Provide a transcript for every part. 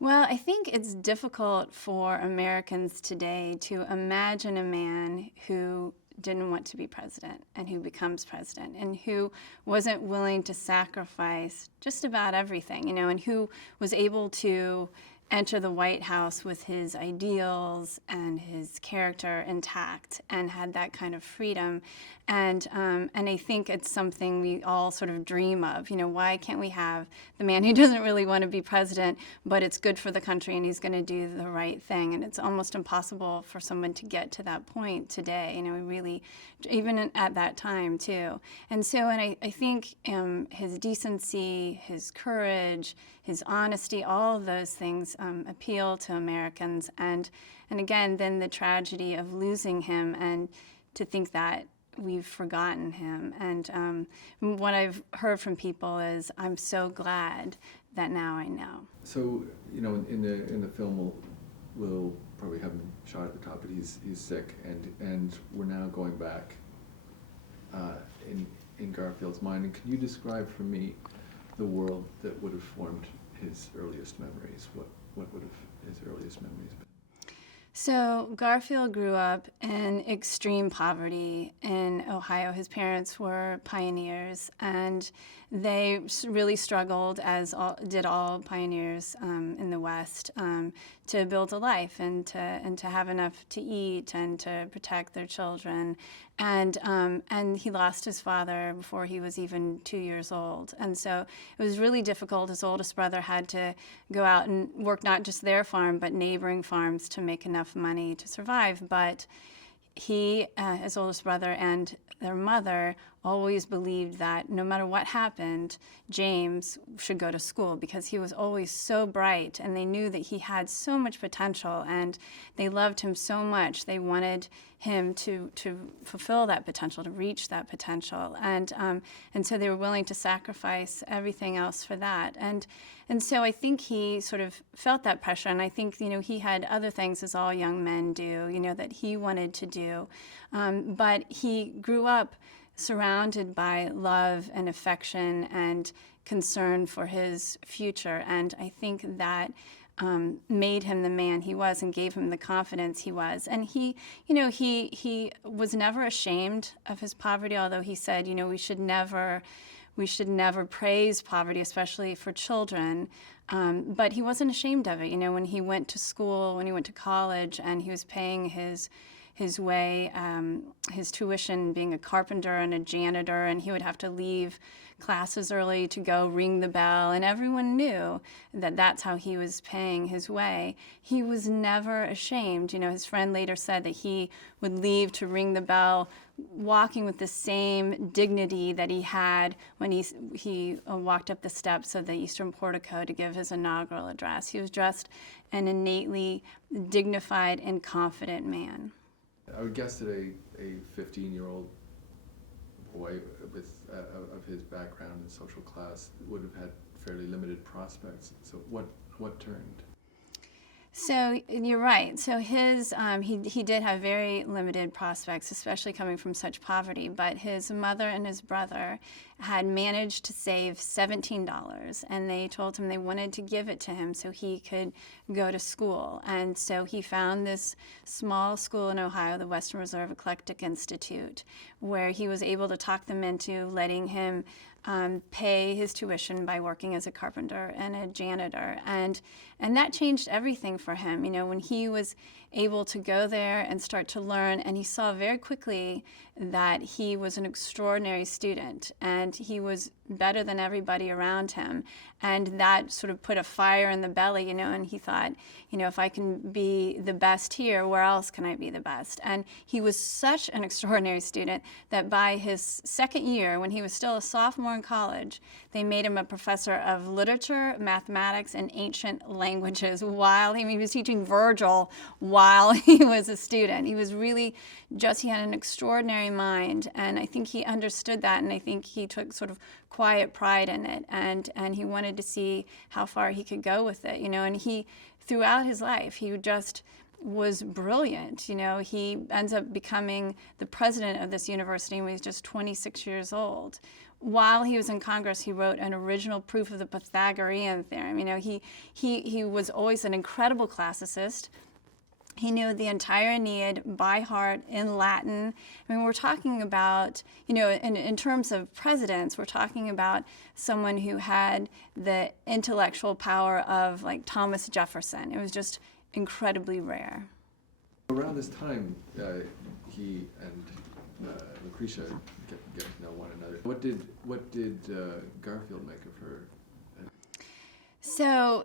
Well, I think it's difficult for Americans today to imagine a man who didn't want to be president and who becomes president and who wasn't willing to sacrifice just about everything, and who was able to enter the White House with his ideals and his character intact and had that kind of freedom. And I think it's something we all sort of dream of. Why can't we have the man who doesn't really want to be president, but it's good for the country and he's going to do the right thing? And it's almost impossible for someone to get to that point today, really, even at that time, too. And I think his decency, his courage, his honesty, all of those things appeal to Americans. And again, then the tragedy of losing him and to think that we've forgotten him. And what I've heard from people is, I'm so glad that now I know. So, in the film, we'll probably have him shot at the top, but he's sick, and we're now going back in Garfield's mind. And can you describe for me the world that would have formed his earliest memories? What would have his earliest memories been? So Garfield grew up in extreme poverty in Ohio. His parents were pioneers, and they really struggled, as did all pioneers in the West, to build a life and to have enough to eat and to protect their children. And he lost his father before he was even 2 years old. And so it was really difficult. His oldest brother had to go out and work not just their farm, but neighboring farms to make enough money to survive. But he, his oldest brother, and their mother always believed that no matter what happened, James should go to school because he was always so bright, and they knew that he had so much potential, and they loved him so much. They wanted him to fulfill that potential, to reach that potential, and so they were willing to sacrifice everything else for that. And so I think he sort of felt that pressure, and I think he had other things, as all young men do, that he wanted to do, but he grew up surrounded by love and affection and concern for his future, and I think that made him the man he was and gave him the confidence he was. And he was never ashamed of his poverty, although he said, we should never praise poverty, especially for children. But he wasn't ashamed of it. When he went to school, when he went to college, and he was paying his way, his tuition, being a carpenter and a janitor, and he would have to leave classes early to go ring the bell, and everyone knew that that's how he was paying his way. He was never ashamed. His friend later said that he would leave to ring the bell walking with the same dignity that he had when he walked up the steps of the Eastern Portico to give his inaugural address. He was just an innately dignified and confident man. I would guess that a 15-year-old boy of his background and social class would have had fairly limited prospects. So what turned? So you're right. So his he did have very limited prospects, especially coming from such poverty. But his mother and his brother had managed to save $17, and they told him they wanted to give it to him so he could go to school. And so he found this small school in Ohio, the Western Reserve Eclectic Institute, where he was able to talk them into letting him pay his tuition by working as a carpenter and a janitor, and that changed everything for him. When he was able to go there and start to learn, and he saw very quickly that he was an extraordinary student and he was better than everybody around him, and that sort of put a fire in the belly, and he thought, if I can be the best here, where else can I be the best? And he was such an extraordinary student that by his second year, when he was still a sophomore in college, they made him a professor of literature, mathematics, and ancient languages while he was teaching Virgil while he was a student. He was really he had an extraordinary mind, and I think he understood that, and I think he took sort of quiet pride in it, and he wanted to see how far he could go with it, and he, throughout his life, he just was brilliant. He ends up becoming the president of this university when he was just 26 years old, while he was in Congress, he wrote an original proof of the Pythagorean theorem. You know, he was always an incredible classicist. He knew the entire Aeneid by heart in Latin. I mean, we're talking about, you know, in terms of presidents, we're talking about someone who had the intellectual power of, like, Thomas Jefferson. It was just incredibly rare. Around this time, he and Lucretia get to know one another. What did Garfield make of her? So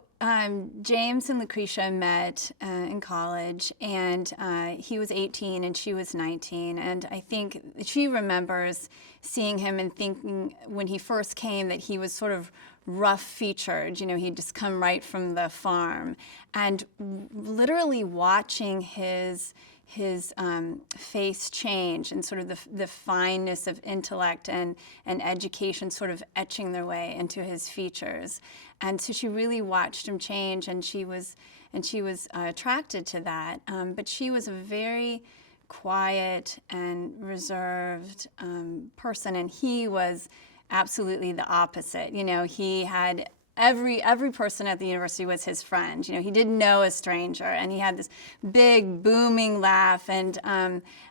James and Lucretia met in college, and he was 18 and she was 19. And I think she remembers seeing him and thinking when he first came that he was sort of rough-featured. You know, he'd just come right from the farm. And literally watching his face change and sort of the fineness of intellect and education sort of etching their way into his features. And so she really watched him change, and she was attracted to that. But she was a very quiet and reserved person, and he was absolutely the opposite. You know, he had every person at the university was his friend. You know, he didn't know a stranger, and he had this big booming laugh and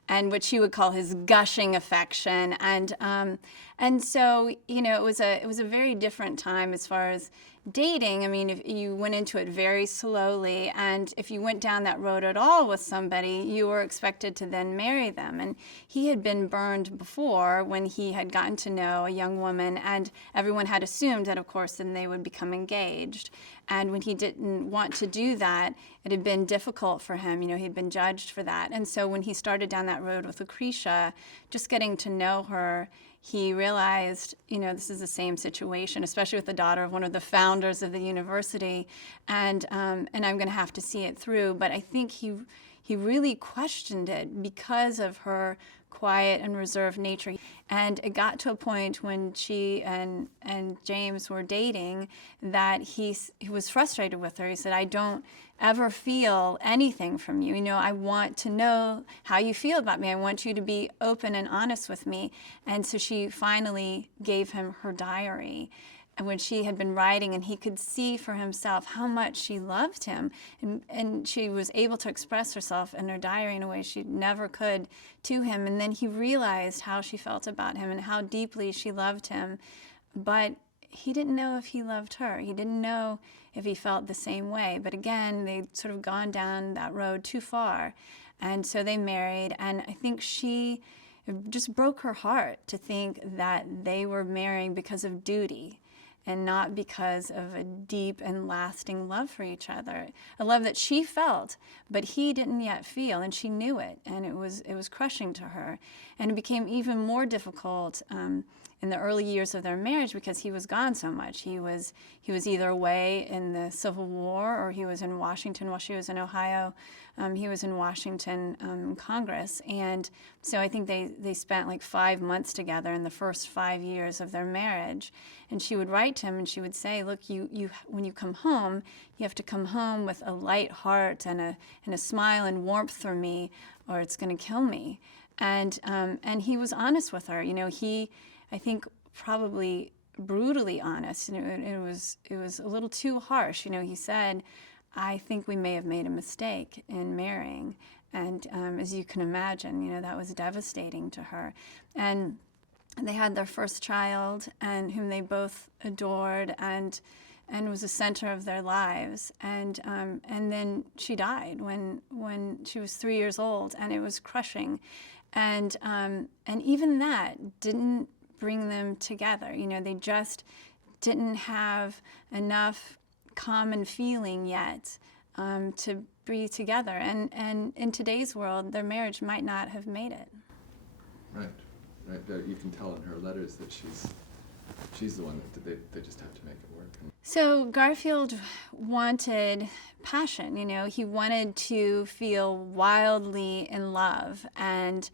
what she would call his gushing affection. And so, you know, it was a very different time as far as dating. I mean, if you went into it very slowly, and if you went down that road at all with somebody, you were expected to then marry them. And he had been burned before when he had gotten to know a young woman, and everyone had assumed that, of course, then they would become engaged. And when he didn't want to do that, it had been difficult for him. You know, he'd been judged for that. And so when he started down that road with Lucretia, just getting to know her, he realized, you know, this is the same situation, especially with the daughter of one of the founders of the university, and I'm going to have to see it through. But I think he really questioned it because of her quiet and reserved nature. And it got to a point when she and James were dating that he was frustrated with her. He said, "I don't ever feel anything from you. You know, I want to know how you feel about me. I want you to be open and honest with me." And so she finally gave him her diary, and when she had been writing, and he could see for himself how much she loved him, and she was able to express herself in her diary in a way she never could to him. And then he realized how she felt about him and how deeply she loved him, but he didn't know if he loved her. He didn't know if he felt the same way. But again, they'd sort of gone down that road too far, and so they married. And I think it just broke her heart to think that they were marrying because of duty and not because of a deep and lasting love for each other, a love that she felt, but he didn't yet feel, and she knew it, and it was crushing to her. And it became even more difficult in the early years of their marriage because he was gone so much. He was either away in the Civil War, or he was in Washington while she was in Ohio. He was in Washington in Congress. And so I think they spent like 5 months together in the first 5 years of their marriage. And she would write to him and she would say, "Look, you when you come home, you have to come home with a light heart and a smile and warmth for me, or it's going to kill me." And he was honest with her. You know, I think probably brutally honest. You know, it was a little too harsh. You know, he said, "I think we may have made a mistake in marrying." And as you can imagine, you know, that was devastating to her. And they had their first child, and whom they both adored, and was the center of their lives. And then she died when she was 3 years old, and it was crushing. And even that didn't bring them together. You know, they just didn't have enough common feeling yet to be together. And in today's world, their marriage might not have made it. Right. You can tell in her letters that she's the one that they just have to make it work. So Garfield wanted passion. You know, he wanted to feel wildly in love, and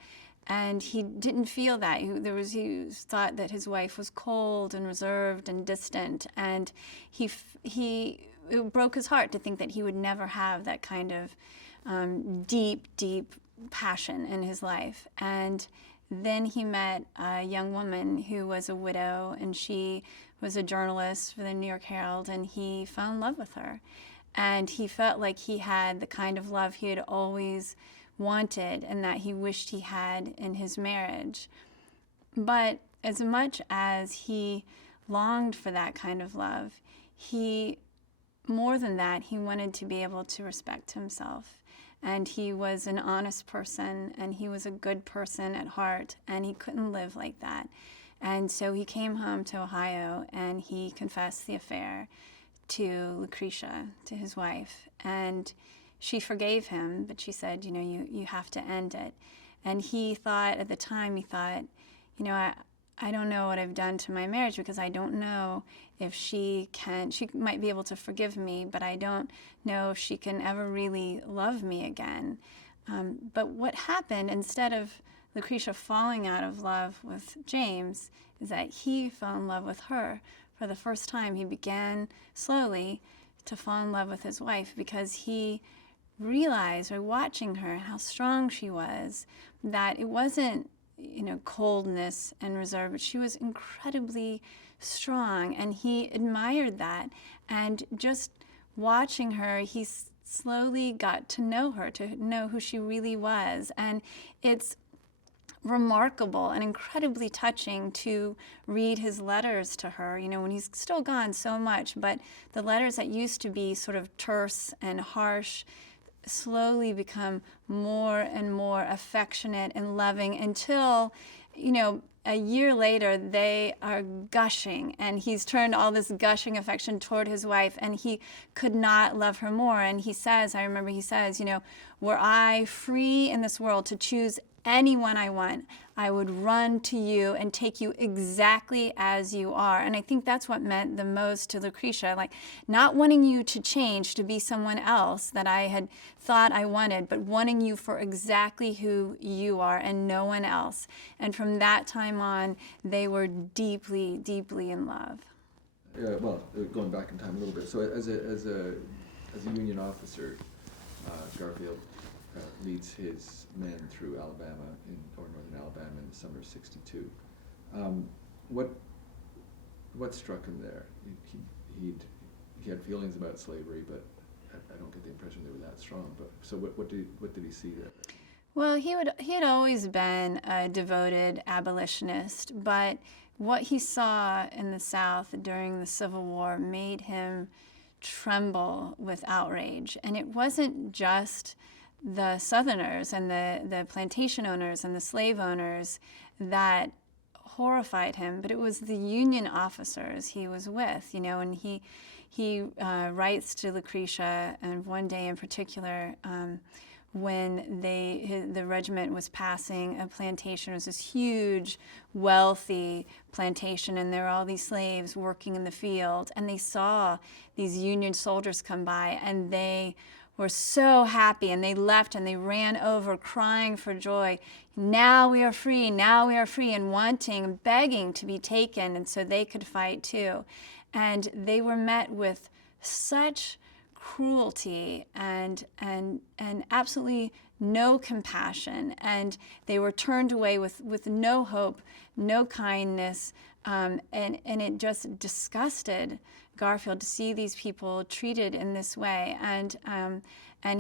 he didn't feel that. He thought that his wife was cold and reserved and distant, and it broke his heart to think that he would never have that kind of deep passion in his life. And then he met a young woman who was a widow, and she was a journalist for the New York Herald, and he fell in love with her. And he felt like he had the kind of love he had always wanted and that he wished he had in his marriage. But as much as he longed for that kind of love, more than that, he wanted to be able to respect himself. And he was an honest person, and he was a good person at heart, and he couldn't live like that. And so he came home to Ohio, and he confessed the affair to Lucretia, to his wife. And she forgave him, but she said, you have to end it. And he thought, at the time, I don't know what I've done to my marriage, because I don't know if she might be able to forgive me, but I don't know if she can ever really love me again. But what happened, instead of Lucretia falling out of love with James, is that he fell in love with her. For the first time, he began slowly to fall in love with his wife, because he realized by watching her how strong she was, that it wasn't coldness and reserve, but she was incredibly strong, and he admired that. And just watching her, he slowly got to know her, to know who she really was. And it's remarkable and incredibly touching to read his letters to her, when he's still gone so much, but the letters that used to be sort of terse and harsh slowly become more and more affectionate and loving until, a year later, they are gushing, and he's turned all this gushing affection toward his wife, and he could not love her more. And I remember he says, were I free in this world to choose anyone I want, I would run to you and take you exactly as you are. And I think that's what meant the most to Lucretia, like not wanting you to change to be someone else that I had thought I wanted, but wanting you for exactly who you are and no one else. And from that time on, they were deeply, deeply in love. Well, going back in time a little bit. So as a Union officer, Garfield leads his men through Alabama northern Alabama in the summer of '62. What struck him there? He had feelings about slavery, but I don't get the impression they were that strong. But so what did he see there? Well, he had always been a devoted abolitionist, but what he saw in the South during the Civil War made him tremble with outrage. And it wasn't just the Southerners and the plantation owners and the slave owners that horrified him, but it was the Union officers he was with, and he writes to Lucretia, and one day in particular, when the regiment was passing a plantation. It was this huge, wealthy plantation, and there were all these slaves working in the field, and they saw these Union soldiers come by, and they were so happy, and they left and they ran over crying for joy. Now we are free, and wanting, begging to be taken, and so they could fight too. And they were met with such cruelty and absolutely no compassion, and they were turned away with no hope, no kindness, and it just disgusted Garfield to see these people treated in this way, and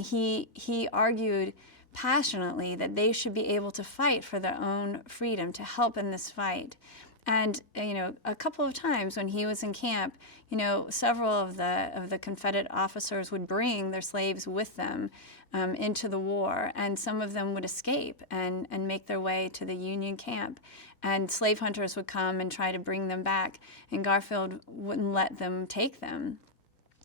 he argued passionately that they should be able to fight for their own freedom, to help in this fight. And a couple of times when he was in camp, several of the Confederate officers would bring their slaves with them into the war, and some of them would escape and make their way to the Union camp. And slave hunters would come and try to bring them back, and Garfield wouldn't let them take them.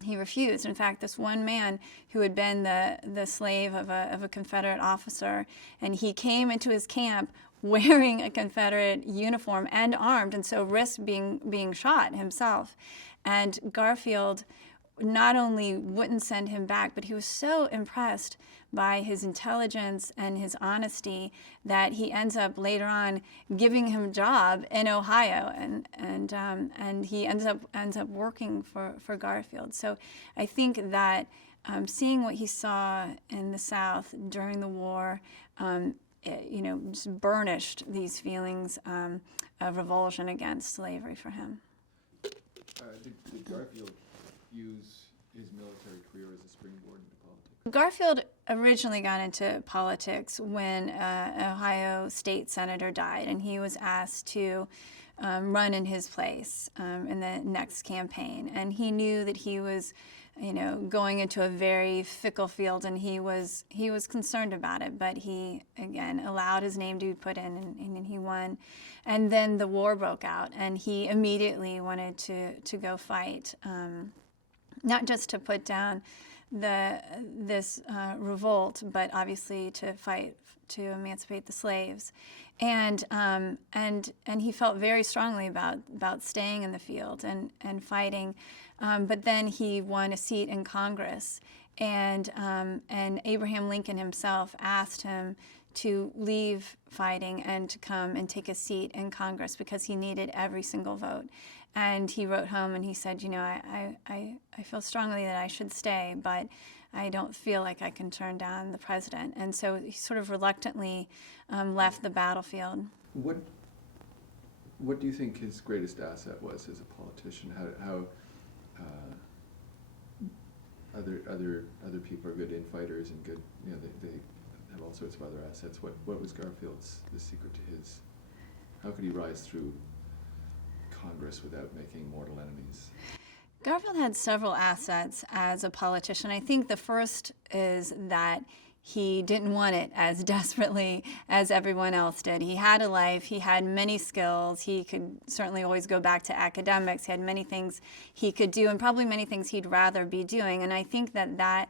He refused. In fact, this one man who had been the slave of a Confederate officer, and he came into his camp wearing a Confederate uniform and armed, and so risked being shot himself. And Garfield not only wouldn't send him back, but he was so impressed by his intelligence and his honesty that he ends up later on giving him a job in Ohio, and he ends up working for Garfield. So I think that seeing what he saw in the South during the war, just burnished these feelings of revulsion against slavery for him. Did Garfield use his military career as a springboard into politics? Garfield originally got into politics when an Ohio state senator died, and he was asked to run in his place in the next campaign. And he knew that he was, going into a very fickle field, and he was concerned about it. But he, again, allowed his name to be put in, and he won. And then the war broke out, and he immediately wanted to go fight, not just to put down this revolt, but obviously to fight to emancipate the slaves, and he felt very strongly about staying in the field and fighting, but then he won a seat in Congress, and Abraham Lincoln himself asked him to leave fighting and to come and take a seat in Congress because he needed every single vote. And he wrote home and he said, I feel strongly that I should stay, but I don't feel like I can turn down the president. And so he sort of reluctantly left the battlefield. What do you think his greatest asset was as a politician? How other people are good infighters and good, they have all sorts of other assets. What was Garfield's the secret to his? How could he rise through Congress without making mortal enemies? Garfield had several assets as a politician. I think the first is that he didn't want it as desperately as everyone else did. He had a life, he had many skills, he could certainly always go back to academics, he had many things he could do and probably many things he'd rather be doing. And I think that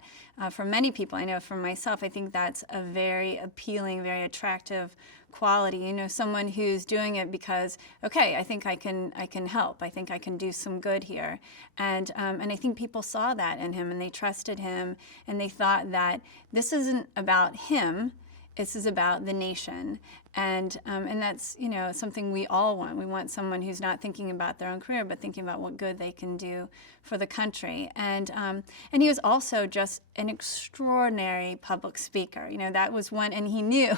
for many people, I know for myself, I think that's a very appealing, very attractive quality, someone who's doing it because, okay, I think I can help. I think I can do some good here. And I think people saw that in him and they trusted him and they thought that this isn't about him, this is about the nation. And that's, something we all want. We want someone who's not thinking about their own career, but thinking about what good they can do for the country. And he was also just an extraordinary public speaker. That was one, and he knew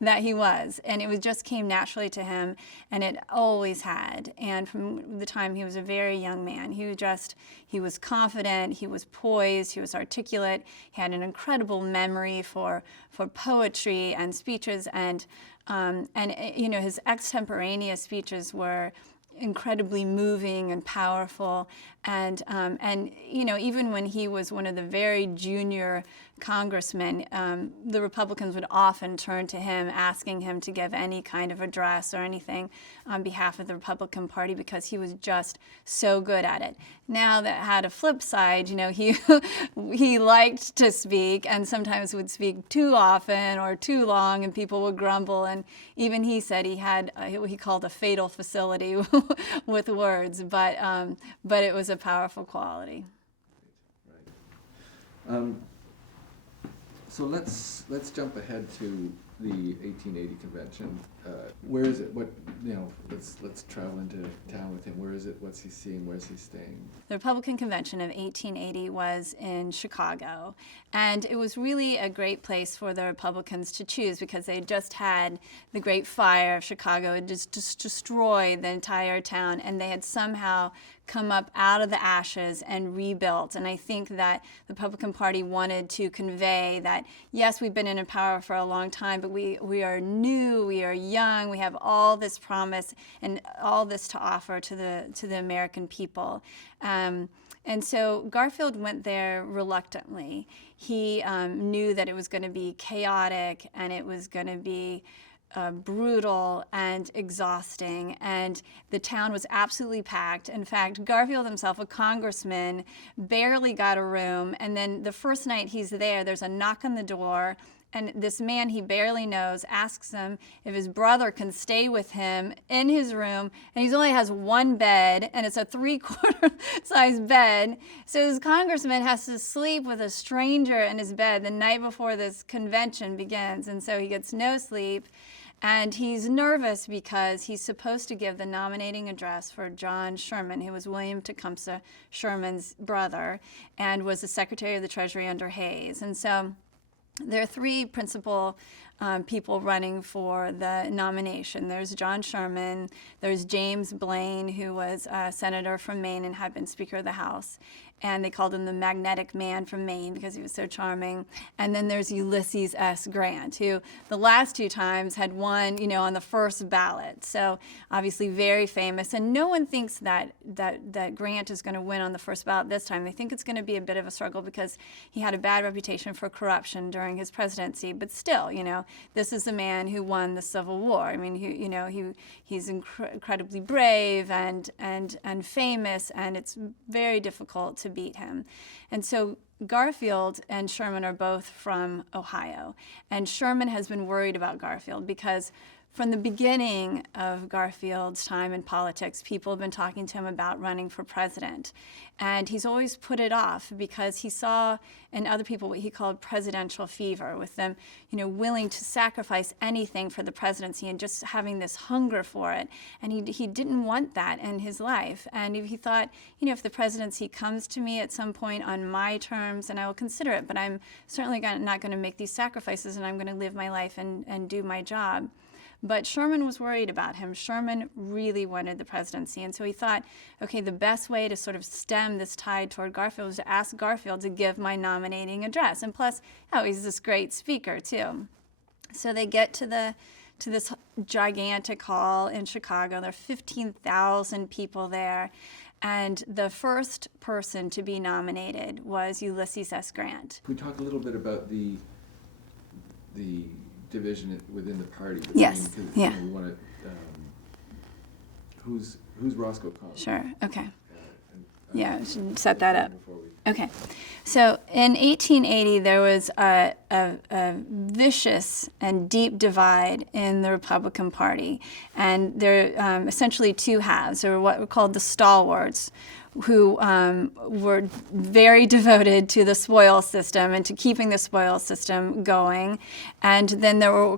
that he was. And it just came naturally to him, and it always had. And from the time he was a very young man, he was confident, he was poised, he was articulate, he had an incredible memory for poetry and speeches, and his extemporaneous speeches were incredibly moving and powerful, and even when he was one of the very junior congressmen, the Republicans would often turn to him asking him to give any kind of address or anything on behalf of the Republican Party because he was just so good at it. Now that had a flip side, he liked to speak and sometimes would speak too often or too long and people would grumble, and even he said he had what he called a fatal facility with words, but it was a powerful quality. Right. So let's jump ahead to the 1880 convention. Where is it? Let's travel into town with him. Where is it? What's he seeing? Where's he staying? The Republican Convention of 1880 was in Chicago, and it was really a great place for the Republicans to choose because they just had the Great Fire of Chicago. It just destroyed the entire town, and they had somehow come up out of the ashes and rebuilt. And I think that the Republican Party wanted to convey that, yes, we've been in power for a long time, but we are new, we are young, we have all this promise and all this to offer to the American people. And so Garfield went there reluctantly. He knew that it was going to be chaotic and it was going to be brutal and exhausting, and the town was absolutely packed. In fact, Garfield himself, a congressman, barely got a room, and then the first night he's there, there's a knock on the door, and this man he barely knows asks him if his brother can stay with him in his room, and he only has one bed, and it's a 3/4 size bed. So this congressman has to sleep with a stranger in his bed the night before this convention begins, and so he gets no sleep. And he's nervous because he's supposed to give the nominating address for John Sherman, who was William Tecumseh Sherman's brother and was the Secretary of the Treasury under Hayes. And so there are three principal people running for the nomination. There's John Sherman, there's James Blaine, who was a senator from Maine and had been Speaker of the House, and they called him the magnetic man from Maine because he was so charming. And then there's Ulysses S. Grant, who the last two times had won, on the first ballot. So obviously very famous, and no one thinks that Grant is going to win on the first ballot this time. They think it's going to be a bit of a struggle because he had a bad reputation for corruption during his presidency. But still, this is the man who won the Civil War. I mean, he's incredibly brave and famous, and it's very difficult to beat him. And so Garfield and Sherman are both from Ohio, and Sherman has been worried about Garfield because from the beginning of Garfield's time in politics, people have been talking to him about running for president. And he's always put it off because he saw in other people what he called presidential fever, with them, willing to sacrifice anything for the presidency and just having this hunger for it. And he didn't want that in his life. And he thought, if the presidency comes to me at some point on my terms, and I will consider it, but I'm certainly not going to make these sacrifices, and I'm going to live my life and do my job. But Sherman was worried about him. Sherman really wanted the presidency. And so he thought, okay, the best way to sort of stem this tide toward Garfield was to ask Garfield to give my nominating address. And plus, he's this great speaker, too. So they get to this gigantic hall in Chicago. There are 15,000 people there. And the first person to be nominated was Ulysses S. Grant. Can we talk a little bit about the division within the party? Yes. Yeah. We want to. Who's Roscoe Conkling? Sure. Okay. Yeah, we should set that up. Okay. So in 1880, there was a vicious and deep divide in the Republican Party. And there are essentially two halves. There were what were called the stalwarts, who were very devoted to the spoils system and to keeping the spoils system going. And then there were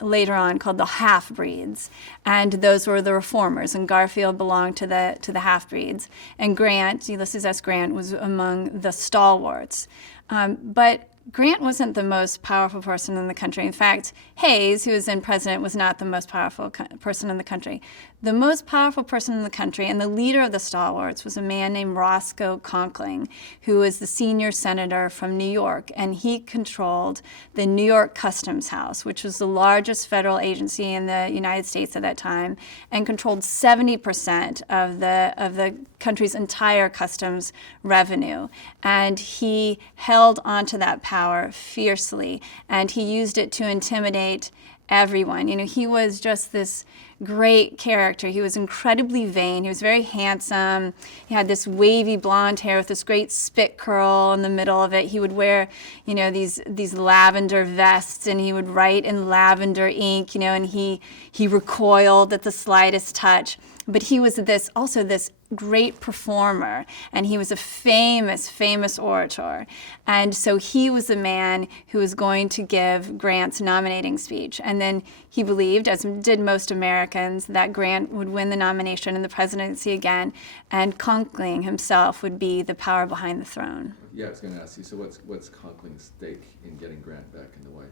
later on called the half-breeds. And those were the reformers. And Garfield belonged to the half-breeds. And Grant, Ulysses S. Grant, was among the stalwarts. But Grant wasn't the most powerful person in the country. In fact, Hayes, who was then president, was not the most powerful person in the country. The most powerful person in the country and the leader of the stalwarts was a man named Roscoe Conkling, who was the senior senator from New York. And he controlled the New York Customs House, which was the largest federal agency in the United States at that time, and controlled 70% of the country's entire customs revenue. And he held onto that power fiercely, and he used it to intimidate everyone. He was just this great character. He was incredibly vain. He was very handsome. He had this wavy blonde hair with this great spit curl in the middle of it. He would wear, these lavender vests, and he would write in lavender ink, and he recoiled at the slightest touch. But he was also this great performer, and he was a famous orator. And so he was the man who was going to give Grant's nominating speech. And then he believed, as did most Americans, that Grant would win the nomination and the presidency again, and Conkling himself would be the power behind the throne. Yeah, I was going to ask you, so what's Conkling's stake in getting Grant back in the White House?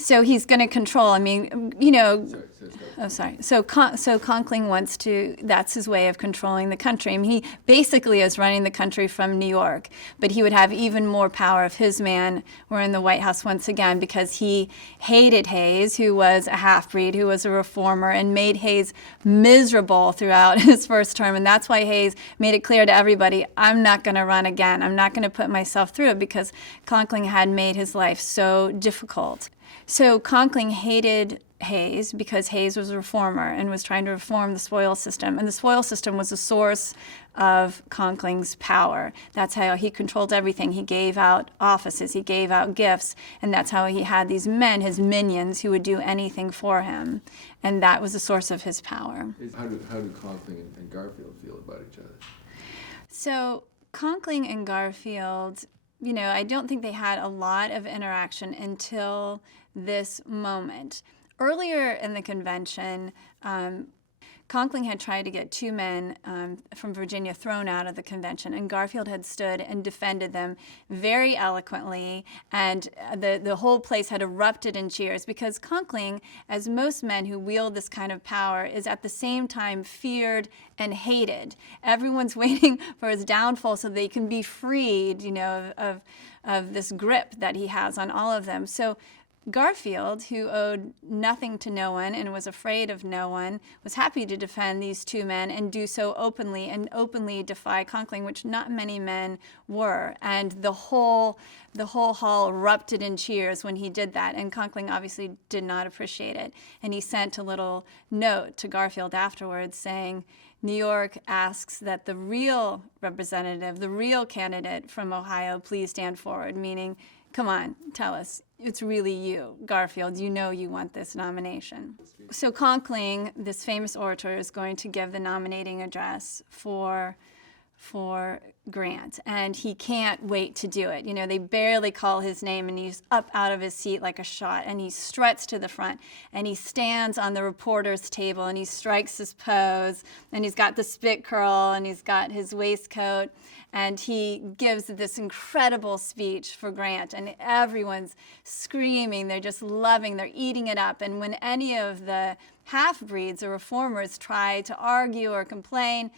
So he's going to control, So Conkling wants to, that's his way of controlling the country. He basically is running the country from New York, but he would have even more power if his men were in the White House once again, because he hated Hayes, who was a half-breed, who was a reformer, and made Hayes miserable throughout his first term. And that's why Hayes made it clear to everybody, I'm not going to run again. I'm not going to put myself through it, because Conkling had made his life so difficult. So Conkling hated Hayes because Hayes was a reformer and was trying to reform the spoils system. And the spoils system was the source of Conkling's power. That's how he controlled everything. He gave out offices, he gave out gifts, and that's how he had these men, his minions, who would do anything for him. And that was the source of his power. How do Conkling and Garfield feel about each other? So Conkling and Garfield, I don't think they had a lot of interaction until this moment. Earlier in the convention, Conkling had tried to get 2 men from Virginia thrown out of the convention, and Garfield had stood and defended them very eloquently, and the whole place had erupted in cheers, because Conkling, as most men who wield this kind of power, is at the same time feared and hated. Everyone's waiting for his downfall so they can be freed, of this grip that he has on all of them. So Garfield, who owed nothing to no one and was afraid of no one, was happy to defend these 2 men and do so openly, and openly defy Conkling, which not many men were. And the whole hall erupted in cheers when he did that, and Conkling obviously did not appreciate it. And he sent a little note to Garfield afterwards saying, New York asks that the real representative, the real candidate from Ohio, please stand forward, meaning, come on, tell us, it's really you, Garfield, you know you want this nomination. So Conkling, this famous orator, is going to give the nominating address for Grant, and he can't wait to do it. They barely call his name, and he's up out of his seat like a shot, and he struts to the front, and he stands on the reporter's table, and he strikes his pose, and he's got the spit curl, and he's got his waistcoat, and he gives this incredible speech for Grant, and everyone's screaming, they're just loving, they're eating it up. And when any of the half-breeds or reformers try to argue or complain,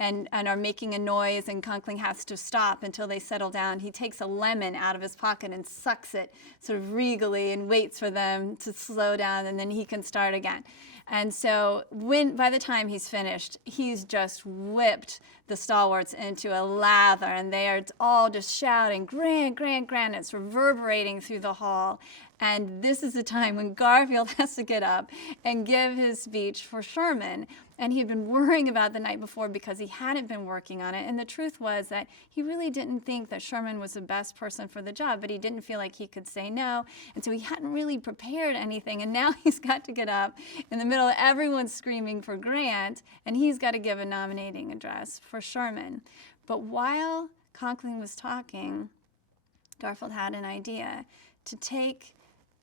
and are making a noise, and Conkling has to stop until they settle down, he takes a lemon out of his pocket and sucks it sort of regally and waits for them to slow down, and then he can start again. And so by the time he's finished, he's just whipped the stalwarts into a lather, and they are all just shouting, Grant, Grant, Grant. It's reverberating through the hall. And this is the time when Garfield has to get up and give his speech for Sherman. And he had been worrying about the night before because he hadn't been working on it. And the truth was that he really didn't think that Sherman was the best person for the job, but he didn't feel like he could say no. And so he hadn't really prepared anything. And now he's got to get up in the middle of everyone screaming for Grant, and he's got to give a nominating address for Sherman. But while Conkling was talking, Garfield had an idea to take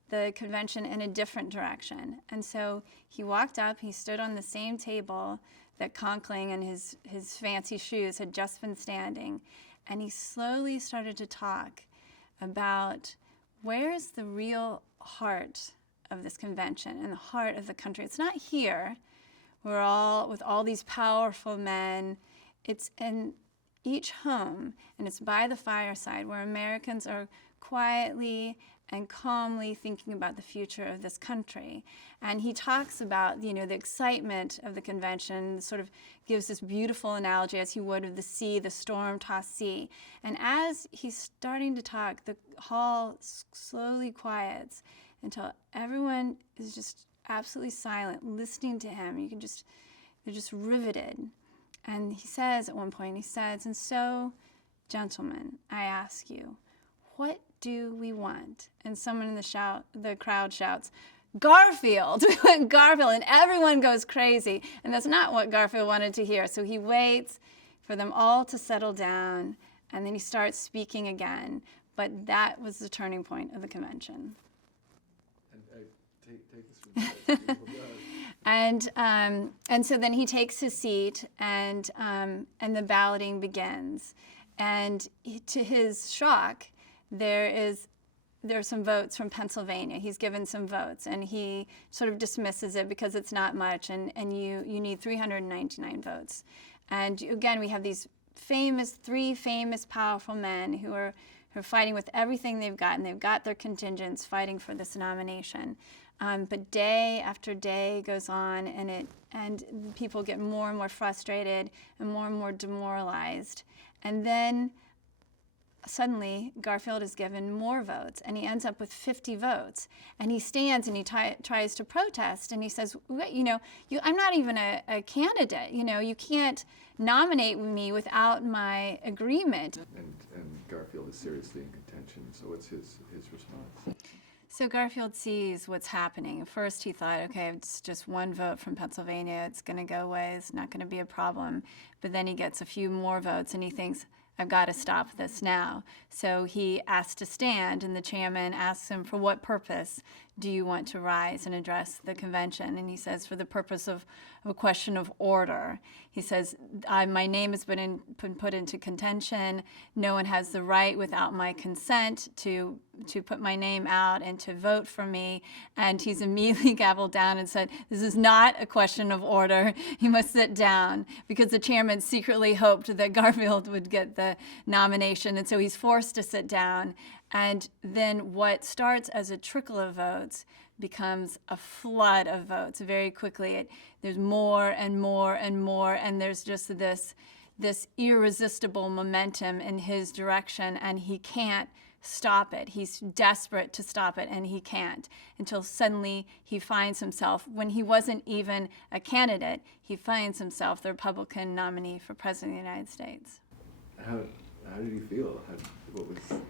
the convention in a different direction. And so he walked up, he stood on the same table that Conkling and his fancy shoes had just been standing, and he slowly started to talk about where's the real heart of this convention and the heart of the country. It's not here. We're all with all these powerful men. It's in each home, and it's by the fireside where Americans are quietly and calmly thinking about the future of this country. And he talks about, the excitement of the convention, sort of gives this beautiful analogy, as he would, of the sea, the storm-tossed sea. And as he's starting to talk, the hall slowly quiets until everyone is just absolutely silent, listening to him. They're just riveted. And he says at one point, and so, gentlemen, I ask you, what do we want? And someone in the crowd shouts, Garfield! We want Garfield, and everyone goes crazy. And that's not what Garfield wanted to hear. So he waits for them all to settle down, and then he starts speaking again. But that was the turning point of the convention. And take this from And so then he takes his seat, and the balloting begins. And to his shock, there are some votes from Pennsylvania. He's given some votes, and he sort of dismisses it because it's not much, and you need 399 votes. And again, we have these three famous, powerful men who are fighting with everything they've got, and they've got their contingents fighting for this nomination. But day after day goes on, and people get more and more frustrated and more demoralized. And then suddenly, Garfield is given more votes, and he ends up with 50 votes. And he stands and he tries to protest, and he says, I'm not even a candidate. You can't nominate me without my agreement. And Garfield is seriously in contention, so what's his response? So Garfield sees what's happening. At first he thought, okay, it's just one vote from Pennsylvania. It's going to go away. It's not going to be a problem. But then he gets a few more votes, and he thinks, I've got to stop this now. So he asks to stand, and the chairman asks him, for what purpose do you want to rise and address the convention? And he says, for the purpose of a question of order. He says, my name has been put into contention. No one has the right without my consent to put my name out and to vote for me. And he's immediately gavelled down and said, this is not a question of order. You must sit down, because the chairman secretly hoped that Garfield would get the nomination. And so he's forced to sit down. And then what starts as a trickle of votes becomes a flood of votes very quickly. There's more and more and more, and there's just this irresistible momentum in his direction, and he can't stop it. He's desperate to stop it, and he can't, until suddenly he finds himself, when he wasn't even a candidate, he finds himself the Republican nominee for President of the United States. How did you feel? What was...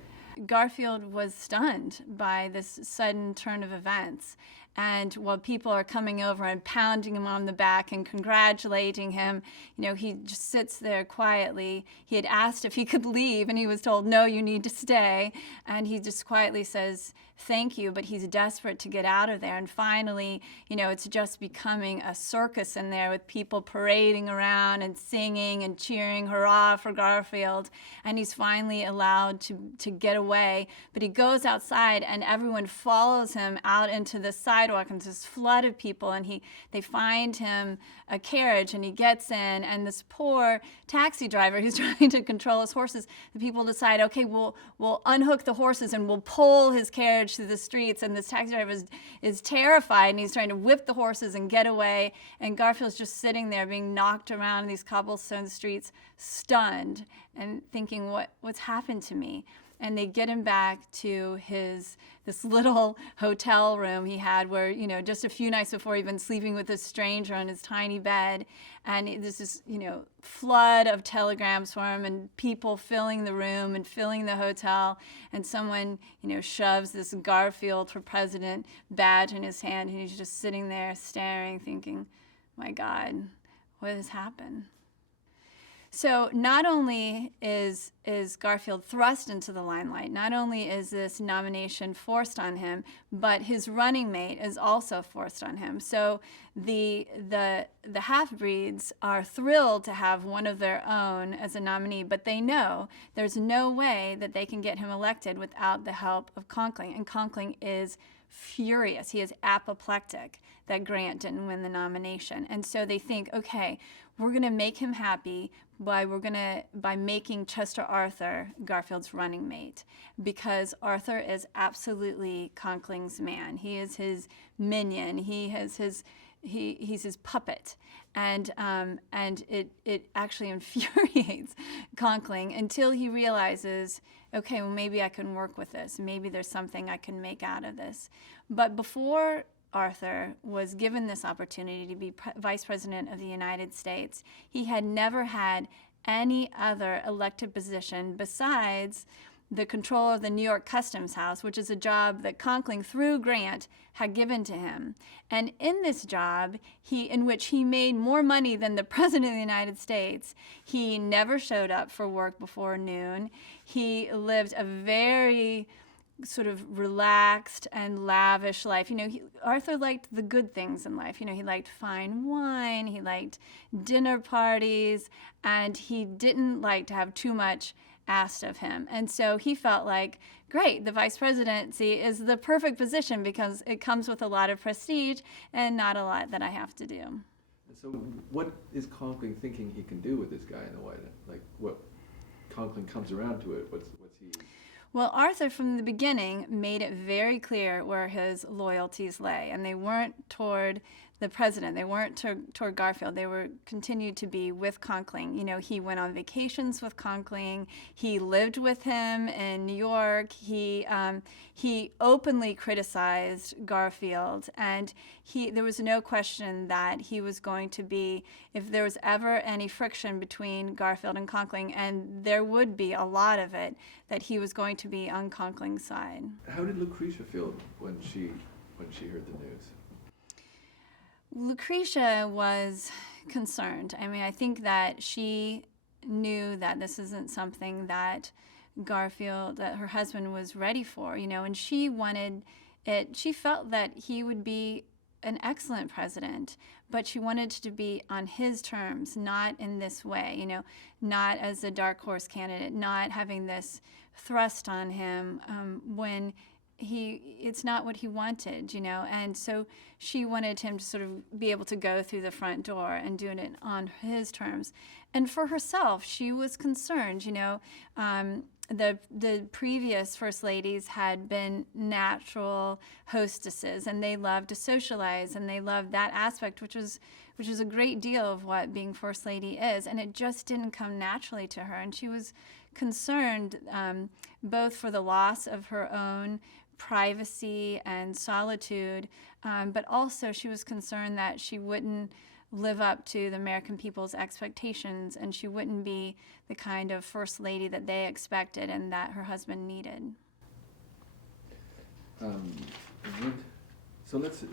Garfield was stunned by this sudden turn of events. And while people are coming over and pounding him on the back and congratulating him, he just sits there quietly. He had asked if he could leave, and he was told, no, you need to stay. And he just quietly says, thank you, but he's desperate to get out of there. And finally, it's just becoming a circus in there, with people parading around and singing and cheering, hurrah for Garfield. And he's finally allowed to get away. But he goes outside, and everyone follows him out into the sidewalk, and this flood of people, and they find him a carriage, and he gets in, and this poor taxi driver who's trying to control his horses, the people decide, okay, we'll unhook the horses and we'll pull his carriage through the streets, and this taxi driver is terrified, and he's trying to whip the horses and get away, and Garfield's just sitting there being knocked around in these cobblestone streets, stunned and thinking, what's happened to me? And they get him back to this little hotel room he had, where, just a few nights before he'd been sleeping with this stranger on his tiny bed. And there's this, flood of telegrams for him, and people filling the room and filling the hotel. And someone, shoves this Garfield for President badge in his hand, and he's just sitting there staring, thinking, my God, what has happened? So not only is Garfield thrust into the limelight, not only is this nomination forced on him, but his running mate is also forced on him. So the half-breeds are thrilled to have one of their own as a nominee, but they know there's no way that they can get him elected without the help of Conkling. And Conkling is furious. He is apoplectic that Grant didn't win the nomination. And so they think, okay, we're going to make him happy by making Chester Arthur Garfield's running mate, because Arthur is absolutely Conkling's man. He is his minion. He's his puppet, and it actually infuriates Conkling until he realizes, okay, well, maybe I can work with this. Maybe there's something I can make out of this. But before Arthur was given this opportunity to be Vice President of the United States, he had never had any other elected position besides the control of the New York Customs House, which is a job that Conkling, through Grant, had given to him. And in this job, in which he made more money than the President of the United States, he never showed up for work before noon. He lived a very sort of relaxed and lavish life. Arthur liked the good things in life. He liked fine wine, he liked dinner parties, and he didn't like to have too much asked of him. And so he felt like, great, the vice presidency is the perfect position because it comes with a lot of prestige and not a lot that I have to do. So what is Conkling thinking he can do with this guy in the White House? Like, what Conkling comes around to it, what's he... Well, Arthur, from the beginning, made it very clear where his loyalties lay, and they weren't toward the president. They weren't toward Garfield. They were continued to be with Conkling. He went on vacations with Conkling. He lived with him in New York. He openly criticized Garfield, and there was no question that he was going to be, if there was ever any friction between Garfield and Conkling, and there would be a lot of it, that he was going to be on Conkling's side. How did Lucretia feel when she heard the news? Lucretia was concerned. I mean, I think that she knew that this isn't something that that her husband was ready for, and she wanted it. She felt that he would be an excellent president, but she wanted to be on his terms, not in this way, not as a dark horse candidate, not having this thrust on him when it's not what he wanted, and so she wanted him to sort of be able to go through the front door and do it on his terms. And for herself, she was concerned, the previous first ladies had been natural hostesses, and they loved to socialize, and they loved that aspect, which is a great deal of what being first lady is, and it just didn't come naturally to her. And she was concerned both for the loss of her own privacy and solitude, but also she was concerned that she wouldn't live up to the American people's expectations, and she wouldn't be the kind of first lady that they expected and that her husband needed. So let's catch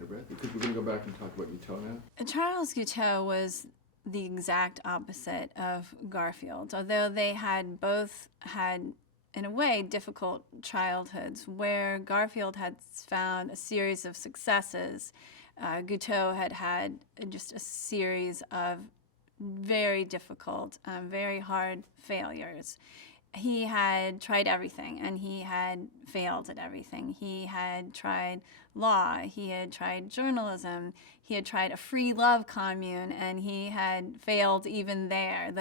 our breath, because we're going to go back and talk about Guiteau now. Charles Guiteau was the exact opposite of Garfield, although they had both had, in a way, difficult childhoods, where Garfield had found a series of successes. Guiteau had just a series of very difficult, very hard failures. He had tried everything, and he had failed at everything. He had tried law, he had tried journalism, he had tried a free love commune, and he had failed even there.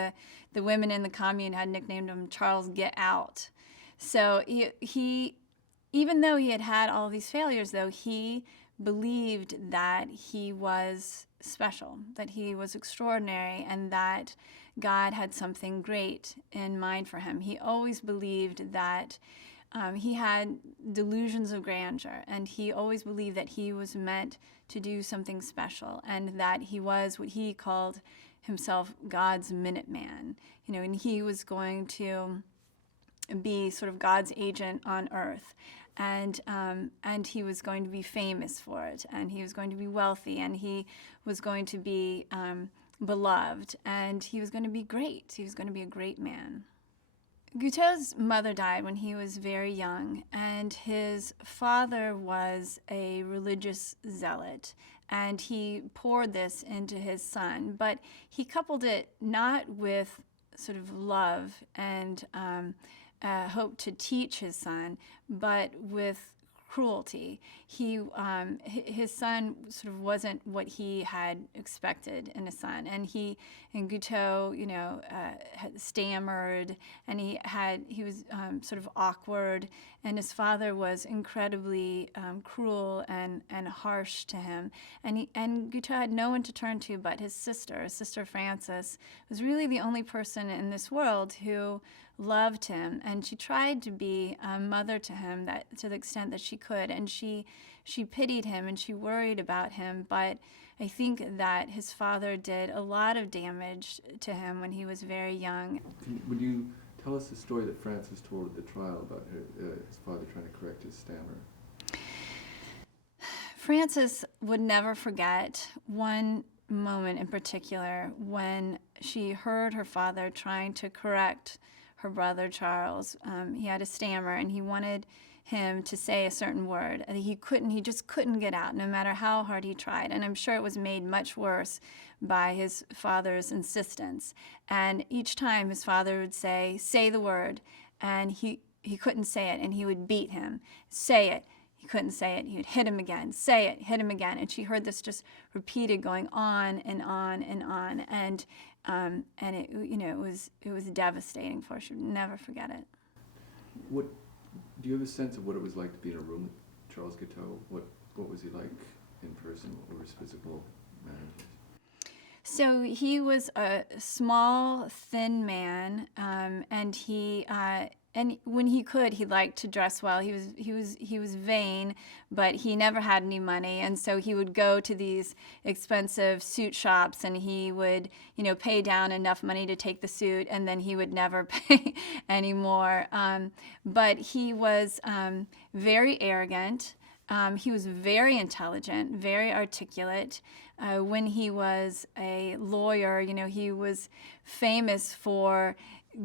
The women in the commune had nicknamed him Charles Get Out. So he even though he had had all these failures, though, he believed that he was special, that he was extraordinary, and that God had something great in mind for him. He always believed that he had delusions of grandeur, and he always believed that he was meant to do something special, and that he was what he called himself God's Minuteman, and he was going to be sort of God's agent on earth. And he was going to be famous for it, and he was going to be wealthy, and he was going to be beloved, and he was going to be great. He was going to be a great man. Guiteau's mother died when he was very young, and his father was a religious zealot, and he poured this into his son, but he coupled it not with sort of love and hope to teach his son, but with cruelty. His son sort of wasn't what he had expected in a son, and Guiteau, had stammered, and he was sort of awkward, and his father was incredibly cruel and harsh to him, and Guiteau had no one to turn to but his sister Frances was really the only person in this world who loved him, and she tried to be a mother to him to the extent that she could, and she pitied him and she worried about him, but I think that his father did a lot of damage to him when he was very young. Would you tell us the story that Frances told at the trial about his father trying to correct his stammer? Frances would never forget one moment in particular when she heard her father trying to correct her brother Charles. He had a stammer, and he wanted him to say a certain word, and he just couldn't get out, no matter how hard he tried. And I'm sure it was made much worse by his father's insistence. And each time his father would say the word, and he couldn't say it, and he would beat him. Say it. He couldn't say it. He would hit him again. Say it. Hit him again. And she heard this just repeated, going on and on and on. And it was devastating for her. She would never forget it. Do you have a sense of what it was like to be in a room with Charles Guiteau? What was he like in person? What were his physical manners? So he was a small, thin man, and and when he could, he liked to dress well. He was vain, but he never had any money, and so he would go to these expensive suit shops, and he would, pay down enough money to take the suit, and then he would never pay anymore. But he was very arrogant. He was very intelligent, very articulate. When he was a lawyer, he was famous for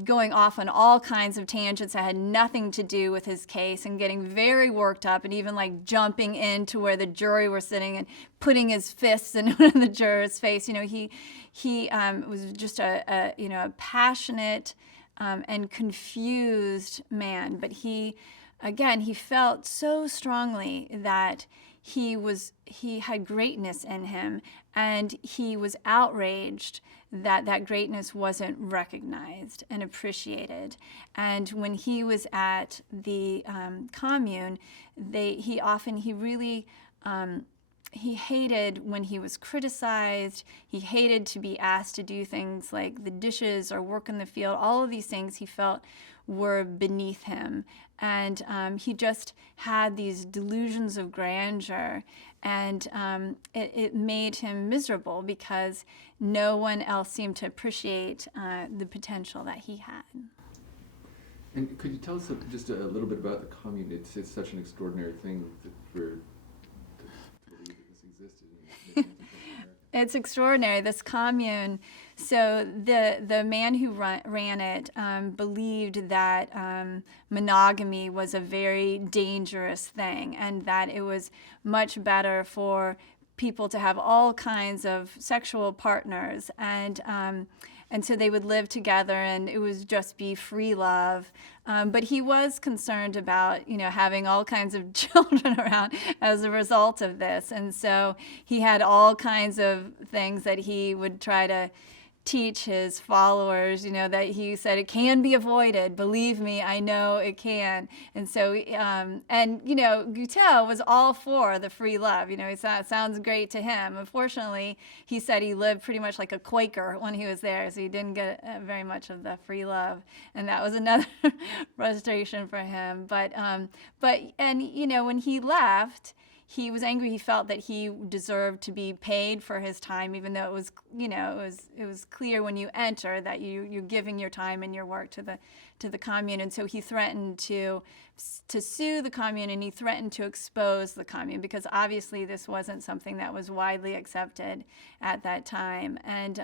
going off on all kinds of tangents that had nothing to do with his case and getting very worked up and even like jumping into where the jury were sitting and putting his fists in one of the jurors' face. He was just a passionate and confused man, but he felt so strongly that he had greatness in him, and he was outraged that that greatness wasn't recognized and appreciated. And when he was at the commune, he hated when he was criticized. He hated to be asked to do things like the dishes or work in the field. All of these things he felt were beneath him. And he just had these delusions of grandeur. And it made him miserable because no one else seemed to appreciate the potential that he had. And could you tell us just a little bit about the commune? It's such an extraordinary thing to believe that this existed in North America. It's extraordinary, this commune. So the man who ran it believed that monogamy was a very dangerous thing, and that it was much better for people to have all kinds of sexual partners, and so they would live together, and it would just be free love. But he was concerned about, having all kinds of children around as a result of this. And so he had all kinds of things that he would try to teach his followers, that he said it can be avoided. Believe me, I know it can. And so, Guiteau was all for the free love. It sounds great to him. Unfortunately, he said he lived pretty much like a Quaker when he was there, so he didn't get very much of the free love. And that was another frustration for him. But when he left, he was angry. He felt that he deserved to be paid for his time, even though it was, it was clear when you enter that you're giving your time and your work to the commune. And so he threatened to sue the commune, and he threatened to expose the commune, because obviously this wasn't something that was widely accepted at that time. And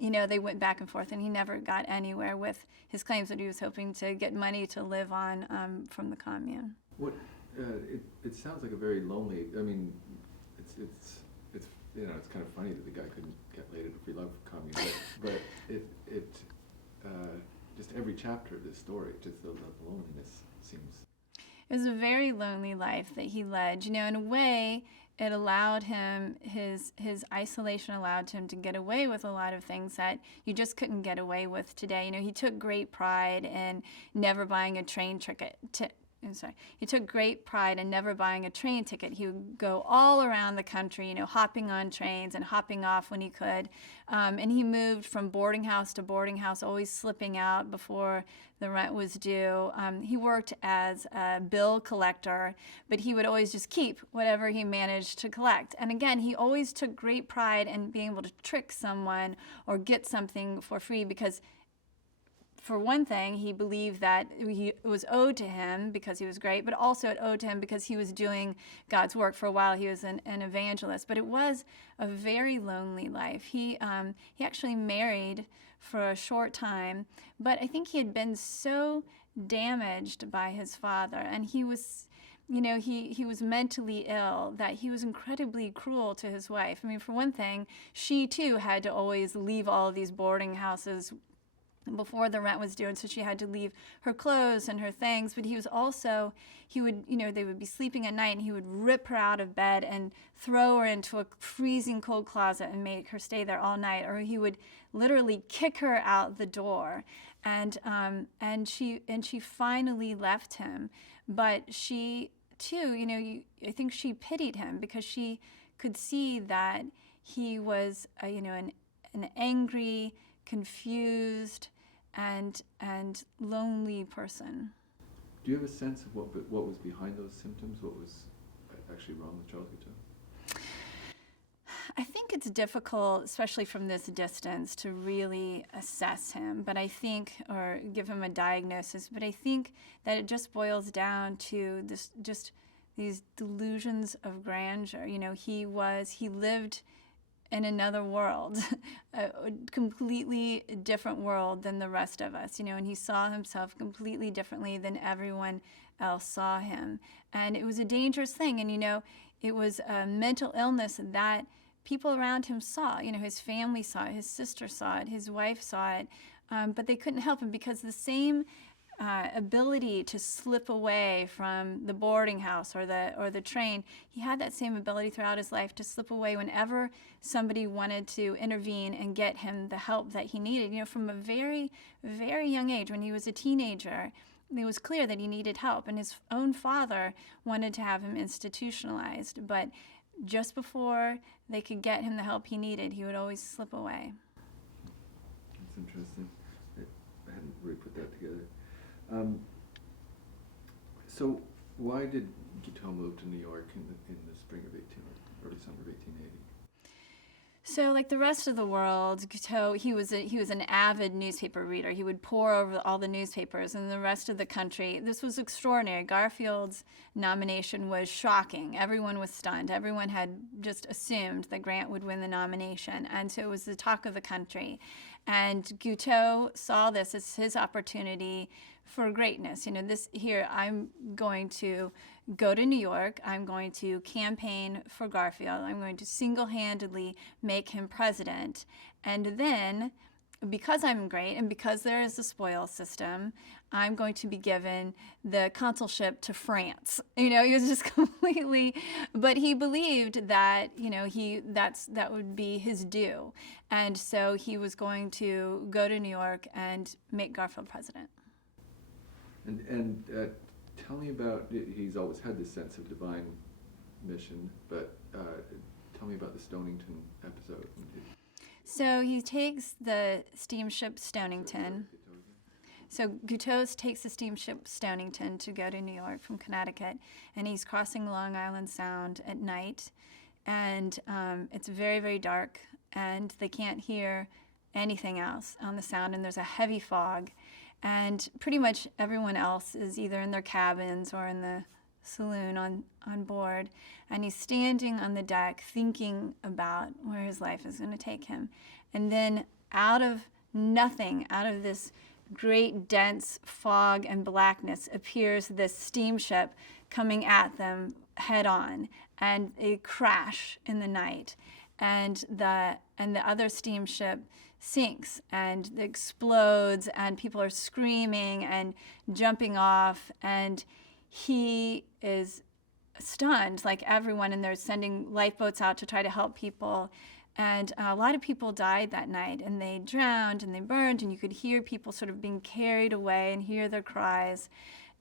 they went back and forth, and he never got anywhere with his claims that he was hoping to get money to live on from the commune. It sounds like a very lonely. I mean, it's kind of funny that the guy couldn't get laid at a free love commune, but it just every chapter of this story, just the loneliness seems. It was a very lonely life that he led. In a way, it allowed him, his isolation allowed him to get away with a lot of things that you just couldn't get away with today. He took great pride in never buying a train ticket. He took great pride in never buying a train ticket. He would go all around the country, hopping on trains and hopping off when he could. And he moved from boarding house to boarding house, always slipping out before the rent was due. He worked as a bill collector, but he would always just keep whatever he managed to collect. And again, he always took great pride in being able to trick someone or get something for free, because for one thing, he believed that it was owed to him because he was great, but also it owed to him because he was doing God's work. For a while, he was an evangelist. But it was a very lonely life. He actually married for a short time, but I think he had been so damaged by his father, and he was mentally ill, that he was incredibly cruel to his wife. I mean, for one thing, she too had to always leave all of these boarding houses before the rent was due, and so she had to leave her clothes and her things. But they would be sleeping at night, and he would rip her out of bed and throw her into a freezing cold closet and make her stay there all night, or he would literally kick her out the door. And she finally left him, but she too, I think she pitied him, because she could see that he was an angry, confused, and lonely person. Do you have a sense of what was behind those symptoms? What was actually wrong with Charles Guiteau? I think it's difficult, especially from this distance, to really assess him, or give him a diagnosis. But I think that it just boils down to this just these delusions of grandeur. He lived in another world, a completely different world than the rest of us, and he saw himself completely differently than everyone else saw him. And it was a dangerous thing. And, it was a mental illness that people around him saw. His family saw it, his sister saw it, his wife saw it, but they couldn't help him because the same ability to slip away from the boarding house or the train, he had that same ability throughout his life to slip away whenever somebody wanted to intervene and get him the help that he needed. From a very, very young age, when he was a teenager, it was clear that he needed help, and his own father wanted to have him institutionalized, but just before they could get him the help he needed, he would always slip away. That's interesting. I hadn't really put that together. So why did Guiteau move to New York in the spring of early summer of 1880? So, like the rest of the world, Guiteau, he was an avid newspaper reader. He would pore over all the newspapers, and the rest of the country. This was extraordinary. Garfield's nomination was shocking. Everyone was stunned. Everyone had just assumed that Grant would win the nomination, and so it was the talk of the country. And Guiteau saw this as his opportunity for greatness. I'm going to go to New York. I'm going to campaign for Garfield. I'm going to single-handedly make him president. And then, because I'm great and because there is a spoil system, I'm going to be given the consulship to France. He was just completely, but he believed that, that would be his due. And so he was going to go to New York and make Garfield president. And tell me about, he's always had this sense of divine mission, but tell me about the Stonington episode. So he takes the steamship Stonington. So Guiteau takes the steamship Stonington to go to New York from Connecticut, and he's crossing Long Island Sound at night, and it's very, very dark, and they can't hear anything else on the sound, and there's a heavy fog. And pretty much everyone else is either in their cabins or in the saloon on board. And he's standing on the deck thinking about where his life is going to take him. And then out of nothing, out of this great dense fog and blackness, appears this steamship coming at them head on. And they crash in the night. And the other steamship sinks and explodes, and people are screaming and jumping off, and he is stunned like everyone, and they're sending lifeboats out to try to help people. And a lot of people died that night, and they drowned and they burned, and you could hear people sort of being carried away and hear their cries.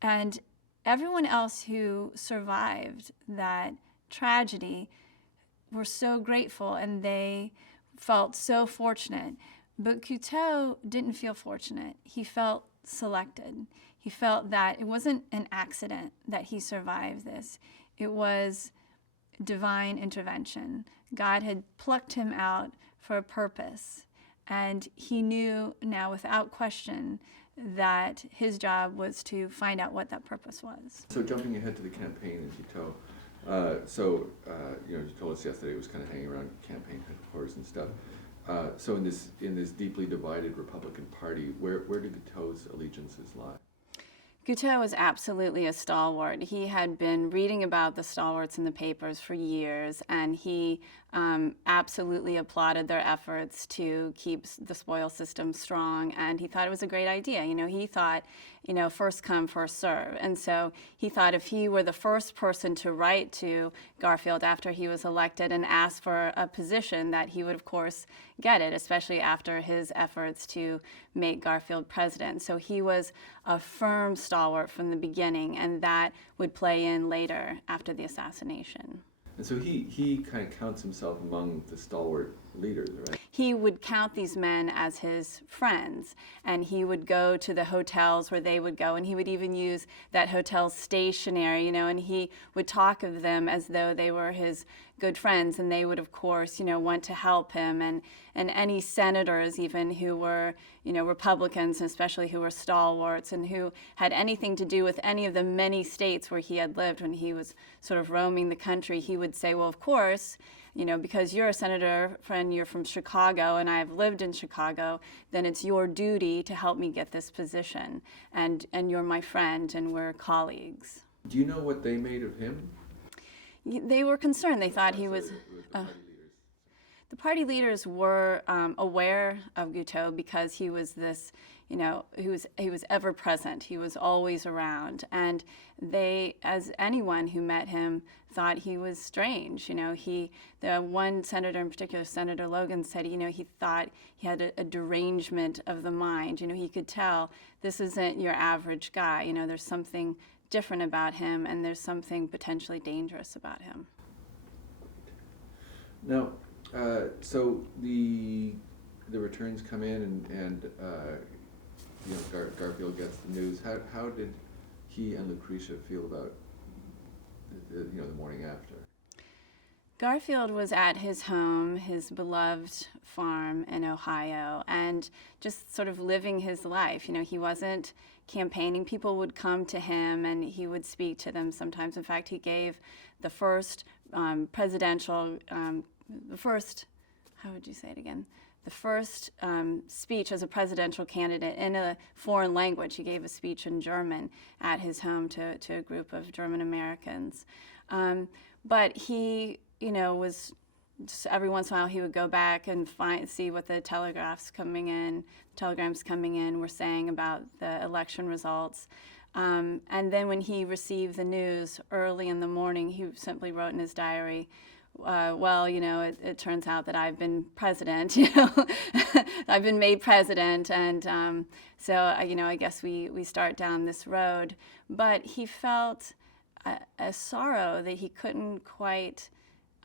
And everyone else who survived that tragedy were so grateful, and they felt so fortunate. But Guiteau didn't feel fortunate. He felt selected. He felt that it wasn't an accident that he survived this. It was divine intervention. God had plucked him out for a purpose. And he knew now without question that his job was to find out what that purpose was. So jumping ahead to the campaign in Guiteau, you told us yesterday it was kind of hanging around campaign headquarters and stuff. So in this deeply divided Republican Party, where do Guiteau's allegiances lie? Guiteau was absolutely a stalwart. He had been reading about the stalwarts in the papers for years, and he absolutely applauded their efforts to keep the spoil system strong, and he thought it was a great idea. He thought, first come, first serve. And so he thought if he were the first person to write to Garfield after he was elected and ask for a position, that he would, of course, get it, especially after his efforts to make Garfield president. So he was a firm stalwart from the beginning, and that would play in later after the assassination. And so he kind of counts himself among the stalwart leaders, right? He would count these men as his friends, and he would go to the hotels where they would go, and he would even use that hotel stationery, and he would talk of them as though they were his good friends, and they would, of course, want to help him, and any senators even who were, Republicans, and especially who were stalwarts and who had anything to do with any of the many states where he had lived when he was sort of roaming the country, he would say, well, of course, because you're a senator friend, you're from Chicago, and I've lived in Chicago, then it's your duty to help me get this position, and you're my friend, and we're colleagues. Do you know what they made of him? They were concerned. They thought he was. The party leaders. The party leaders were aware of Guiteau because he was this, he was ever present. He was always around, and they, as anyone who met him, thought he was strange. The one senator in particular, Senator Logan, said, he thought he had a derangement of the mind. He could tell this isn't your average guy. There's something different about him, and there's something potentially dangerous about him. Now, so the returns come in, and Garfield gets the news. How did he and Lucretia feel about the morning after? Garfield was at his home, his beloved farm in Ohio, and just sort of living his life. He wasn't campaigning. People would come to him, and he would speak to them sometimes. In fact, he gave the first how would you say it again? The first speech as a presidential candidate in a foreign language. He gave a speech in German at his home to a group of German Americans. But he, was just every once in a while he would go back and see what the telegrams coming in were saying about the election results. And then when he received the news early in the morning, he simply wrote in his diary, it turns out that I've been president, I've been made president, and so, I guess we start down this road. But he felt a sorrow that he couldn't quite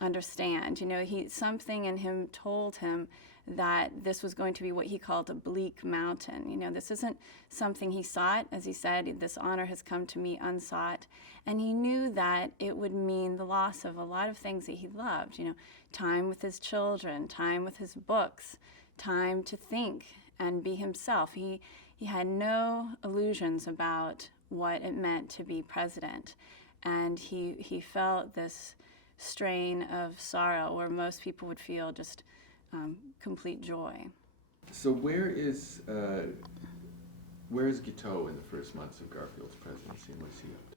understand. Something in him told him that this was going to be what he called a bleak mountain. This isn't something he sought. As he said, this honor has come to me unsought. And he knew that it would mean the loss of a lot of things that he loved, time with his children, time with his books, time to think and be himself. He had no illusions about what it meant to be president. And he felt this strain of sorrow where most people would feel just complete joy. So where is Guiteau in the first months of Garfield's presidency, and what's he up to?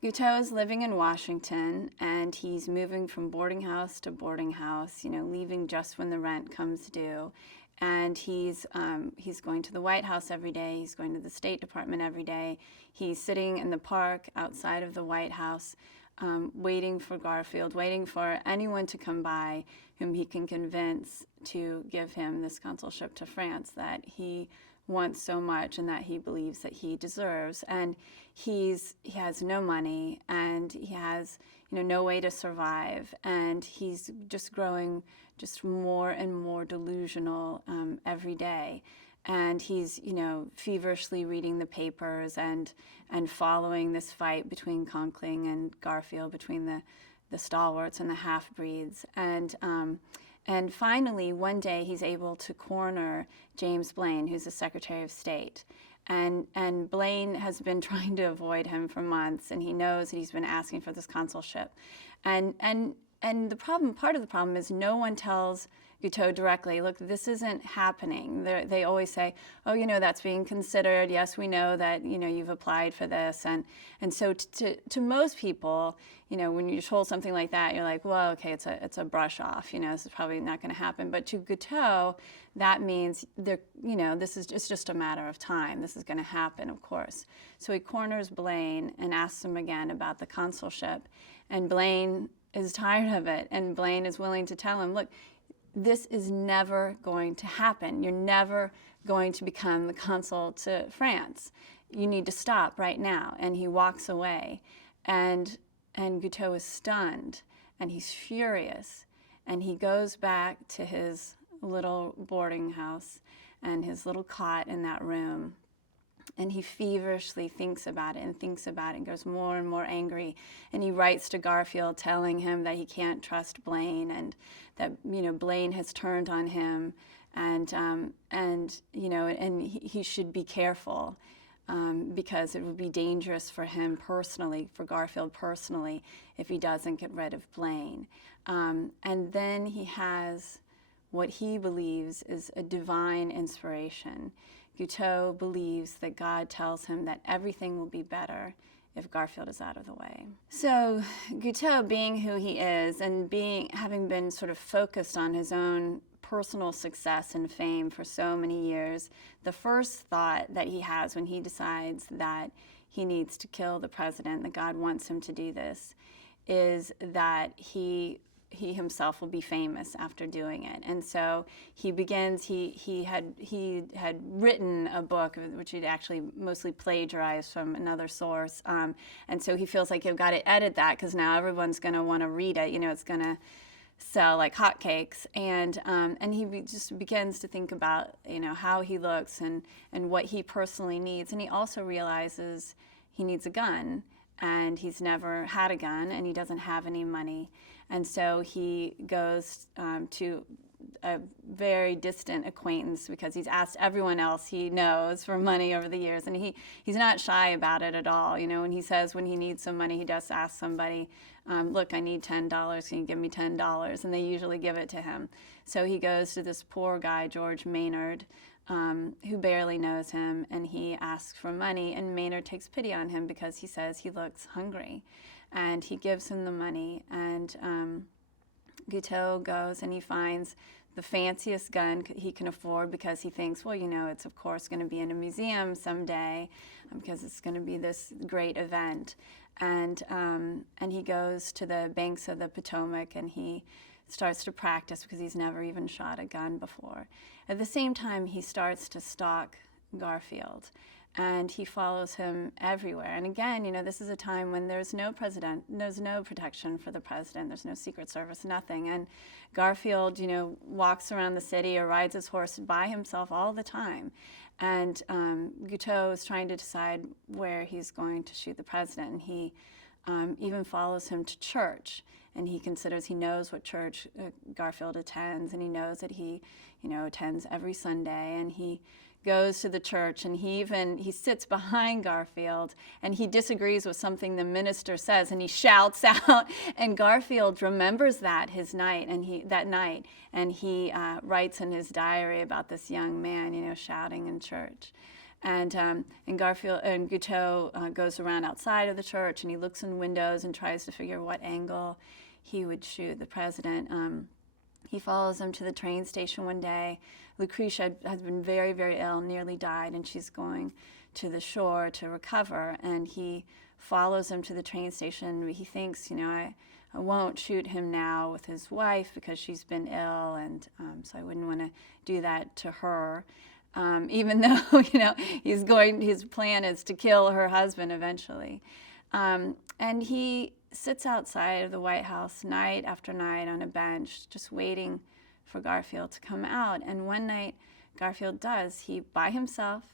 Guiteau is living in Washington, and he's moving from boarding house to boarding house, leaving just when the rent comes due. And he's going to the White House every day. He's going to the State Department every day. He's sitting in the park outside of the White House, waiting for Garfield, waiting for anyone to come by whom he can convince to give him this consulship to France that he wants so much and that he believes that he deserves. And he has no money, and he has no way to survive, and he's just growing just more and more delusional every day. And he's, feverishly reading the papers and following this fight between Conkling and Garfield, between the stalwarts and the half-breeds. And finally, one day, he's able to corner James Blaine, who's the Secretary of State. And Blaine has been trying to avoid him for months, and he knows that he's been asking for this consulship. And the problem, part of the problem is no one tells Guiteau directly, look, this isn't happening. They always say, oh, that's being considered. Yes, we know that, you've applied for this. And so to most people, when you're told something like that, you're like, well, okay, it's a brush off. This is probably not going to happen. But to Guiteau, that means it's just a matter of time. This is going to happen, of course. So he corners Blaine and asks him again about the consulship. And Blaine is tired of it. And Blaine is willing to tell him, look, this is never going to happen. You're never going to become the consul to France. You need to stop right now. And he walks away. And Guiteau is stunned, and he's furious. And he goes back to his little boarding house and his little cot in that room. And he feverishly thinks about it and goes more and more angry. And he writes to Garfield telling him that he can't trust Blaine and that, Blaine has turned on him and he should be careful because it would be dangerous for him personally, for Garfield personally, if he doesn't get rid of Blaine. And then he has what he believes is a divine inspiration. Guiteau believes that God tells him that everything will be better if Garfield is out of the way. So Guiteau, being who he is and having been sort of focused on his own personal success and fame for so many years, the first thought that he has when he decides that he needs to kill the president, that God wants him to do this, is that he himself will be famous after doing it. And so he begins, he had written a book, which he'd actually mostly plagiarized from another source. And so he feels like you've got to edit that because now everyone's going to want to read it. It's going to sell like hotcakes. And he just begins to think about, how he looks and what he personally needs. And he also realizes he needs a gun. And he's never had a gun, and he doesn't have any money. And so he goes to a very distant acquaintance because he's asked everyone else he knows for money over the years. And he's not shy about it at all. When he says when he needs some money, he does ask somebody, look, I need $10. Can you give me $10? And they usually give it to him. So he goes to this poor guy, George Maynard, who barely knows him, and he asks for money, and Maynard takes pity on him because he says he looks hungry, and he gives him the money, and Guiteau goes and he finds the fanciest gun he can afford because he thinks, well, it's of course going to be in a museum someday because it's going to be this great event, and he goes to the banks of the Potomac and he starts to practice because he's never even shot a gun before. At the same time, he starts to stalk Garfield, and he follows him everywhere. And again, this is a time when there's no protection for the president, there's no Secret Service, nothing. And Garfield, walks around the city or rides his horse by himself all the time. And Guiteau is trying to decide where he's going to shoot the president, and he even follows him to church. And he knows what church Garfield attends, and he knows that he, attends every Sunday. And he goes to the church, and he sits behind Garfield, and he disagrees with something the minister says, and he shouts out. And Garfield remembers that night, and he writes in his diary about this young man, shouting in church. And Garfield and Guiteau goes around outside of the church, and he looks in windows and tries to figure what angle he would shoot the president. He follows him to the train station one day. Lucretia has been very, very ill, nearly died, and she's going to the shore to recover. And he follows him to the train station. He thinks, I won't shoot him now with his wife because she's been ill, and so I wouldn't want to do that to her. Even though, his plan is to kill her husband eventually. And he sits outside of the White House night after night on a bench, just waiting for Garfield to come out. And one night, Garfield does. He, by himself,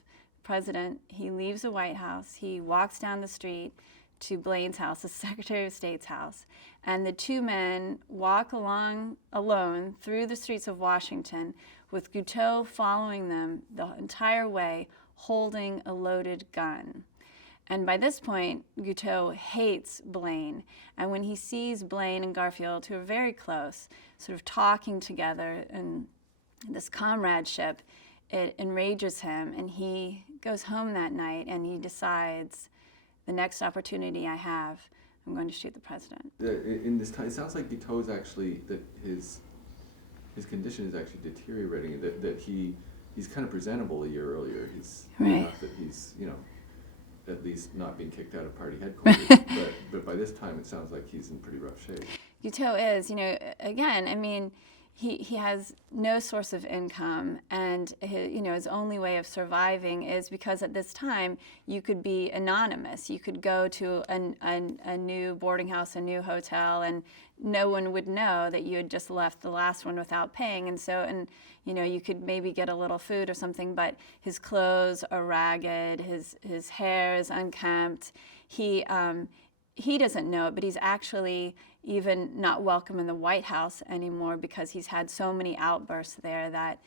president, he leaves the White House. He walks down the street to Blaine's house, the Secretary of State's house. And the two men walk along alone through the streets of Washington, with Guiteau following them the entire way, holding a loaded gun. And by this point, Guiteau hates Blaine. And when he sees Blaine and Garfield, who are very close, sort of talking together in this comradeship, it enrages him. And he goes home that night and he decides, the next opportunity I have, I'm going to shoot the president. In this time, it sounds like Guiteau's actually, that his condition is actually deteriorating, that he's kind of presentable a year earlier. He's right. Not that he's, at least not being kicked out of party headquarters, but by this time it sounds like he's in pretty rough shape. Guiteau is, again, he has no source of income, and his only way of surviving is because at this time you could be anonymous. You could go to a new boarding house, a new hotel, and no one would know that you had just left the last one without paying. And you could maybe get a little food or something, but his clothes are ragged, his hair is unkempt. He doesn't know it, but he's actually even not welcome in the White House anymore because he's had so many outbursts there that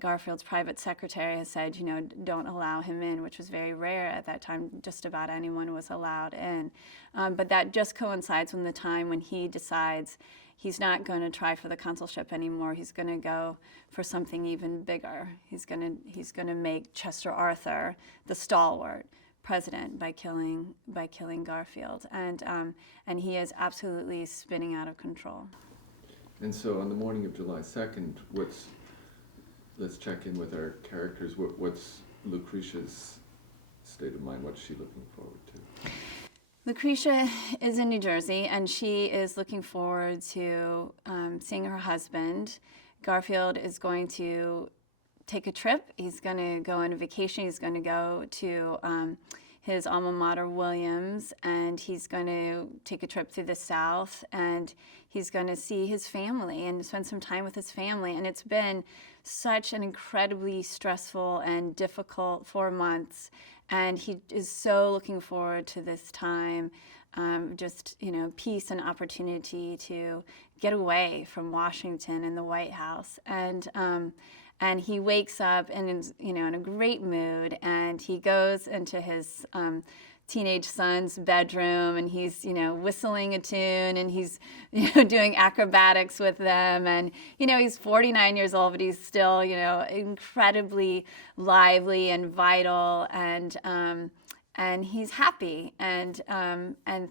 Garfield's private secretary has said, don't allow him in, which was very rare at that time. Just about anyone was allowed in. But that just coincides with the time when he decides he's not going to try for the consulship anymore. He's going to go for something even bigger. He's going to make Chester Arthur the stalwart president by killing Garfield, and he is absolutely spinning out of control. And so on the morning of July 2nd, let's check in with our characters. What's Lucretia's state of mind? What's she looking forward to? Lucretia is in New Jersey, and she is looking forward to seeing her husband. Garfield is going to take a trip. He's going to go on a vacation. He's going to go to his alma mater, Williams, and he's going to take a trip through the South, and he's going to see his family and spend some time with his family. And it's been such an incredibly stressful and difficult 4 months, and he is so looking forward to this time, just peace and opportunity to get away from Washington and the White House. And he wakes up and is, in a great mood, and he goes into his teenage son's bedroom, and he's, whistling a tune, and he's, doing acrobatics with them. And, he's 49 years old, but he's still, incredibly lively and vital, and he's happy, and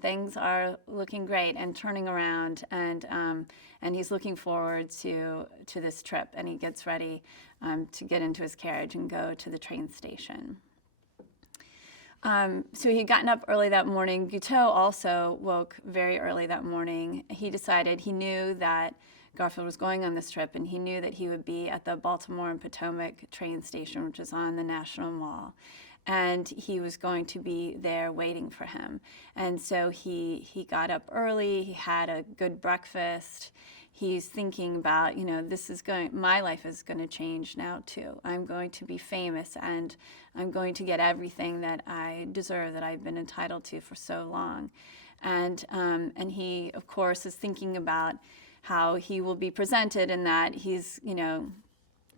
things are looking great and turning around, and he's looking forward to this trip, and he gets ready to get into his carriage and go to the train station. So he had gotten up early that morning. Guiteau also woke very early that morning. He knew that Garfield was going on this trip, and he knew that he would be at the Baltimore and Potomac train station, which is on the National Mall. And he was going to be there waiting for him. And so he got up early, he had a good breakfast. He's thinking about, my life is going to change now too. I'm going to be famous, and I'm going to get everything that I deserve, that I've been entitled to for so long. And he, of course, is thinking about how he will be presented, and that he's,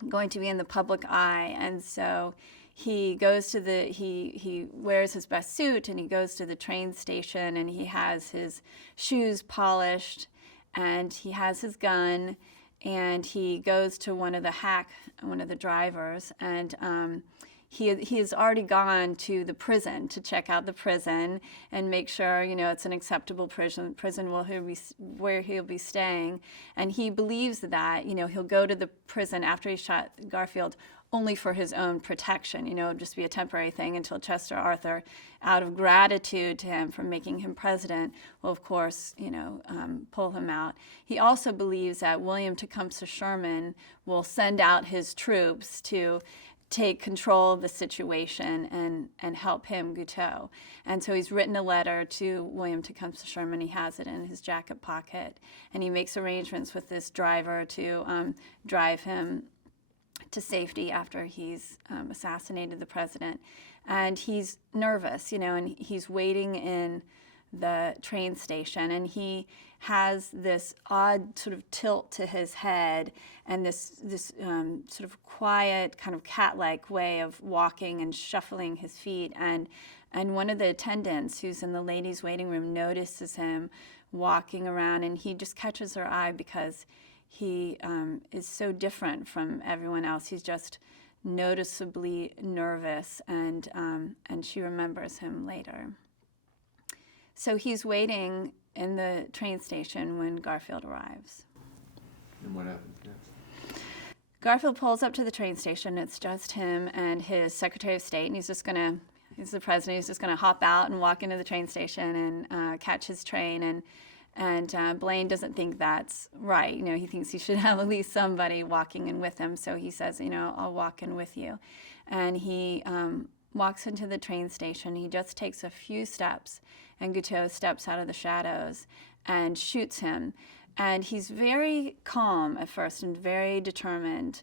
going to be in the public eye. And so he goes to he wears his best suit, and he goes to the train station, and he has his shoes polished, and he has his gun, and he goes to one of the drivers, and he has already gone to the prison to check out the prison and make sure, it's an acceptable prison where he'll be staying. And he believes that, he'll go to the prison after he shot Garfield only for his own protection, just be a temporary thing until Chester Arthur, out of gratitude to him for making him president, will of course, pull him out. He also believes that William Tecumseh Sherman will send out his troops to take control of the situation and help him, Guiteau. And so he's written a letter to William Tecumseh Sherman. He has it in his jacket pocket, and he makes arrangements with this driver to drive him to safety after he's assassinated the president. And he's nervous, and he's waiting in the train station, and he has this odd sort of tilt to his head, and this sort of quiet, kind of cat-like way of walking and shuffling his feet. And one of the attendants who's in the ladies' waiting room notices him walking around, and he just catches her eye because he is so different from everyone else. He's just noticeably nervous, and she remembers him later. So he's waiting in the train station when Garfield arrives. And what happens next? Garfield pulls up to the train station. It's just him and his Secretary of State, and he's the president. He's just gonna hop out and walk into the train station and catch his train. And Blaine doesn't think that's right. He thinks he should have at least somebody walking in with him. So he says, I'll walk in with you. And he walks into the train station. He just takes a few steps, and Guiteau steps out of the shadows and shoots him. And he's very calm at first and very determined.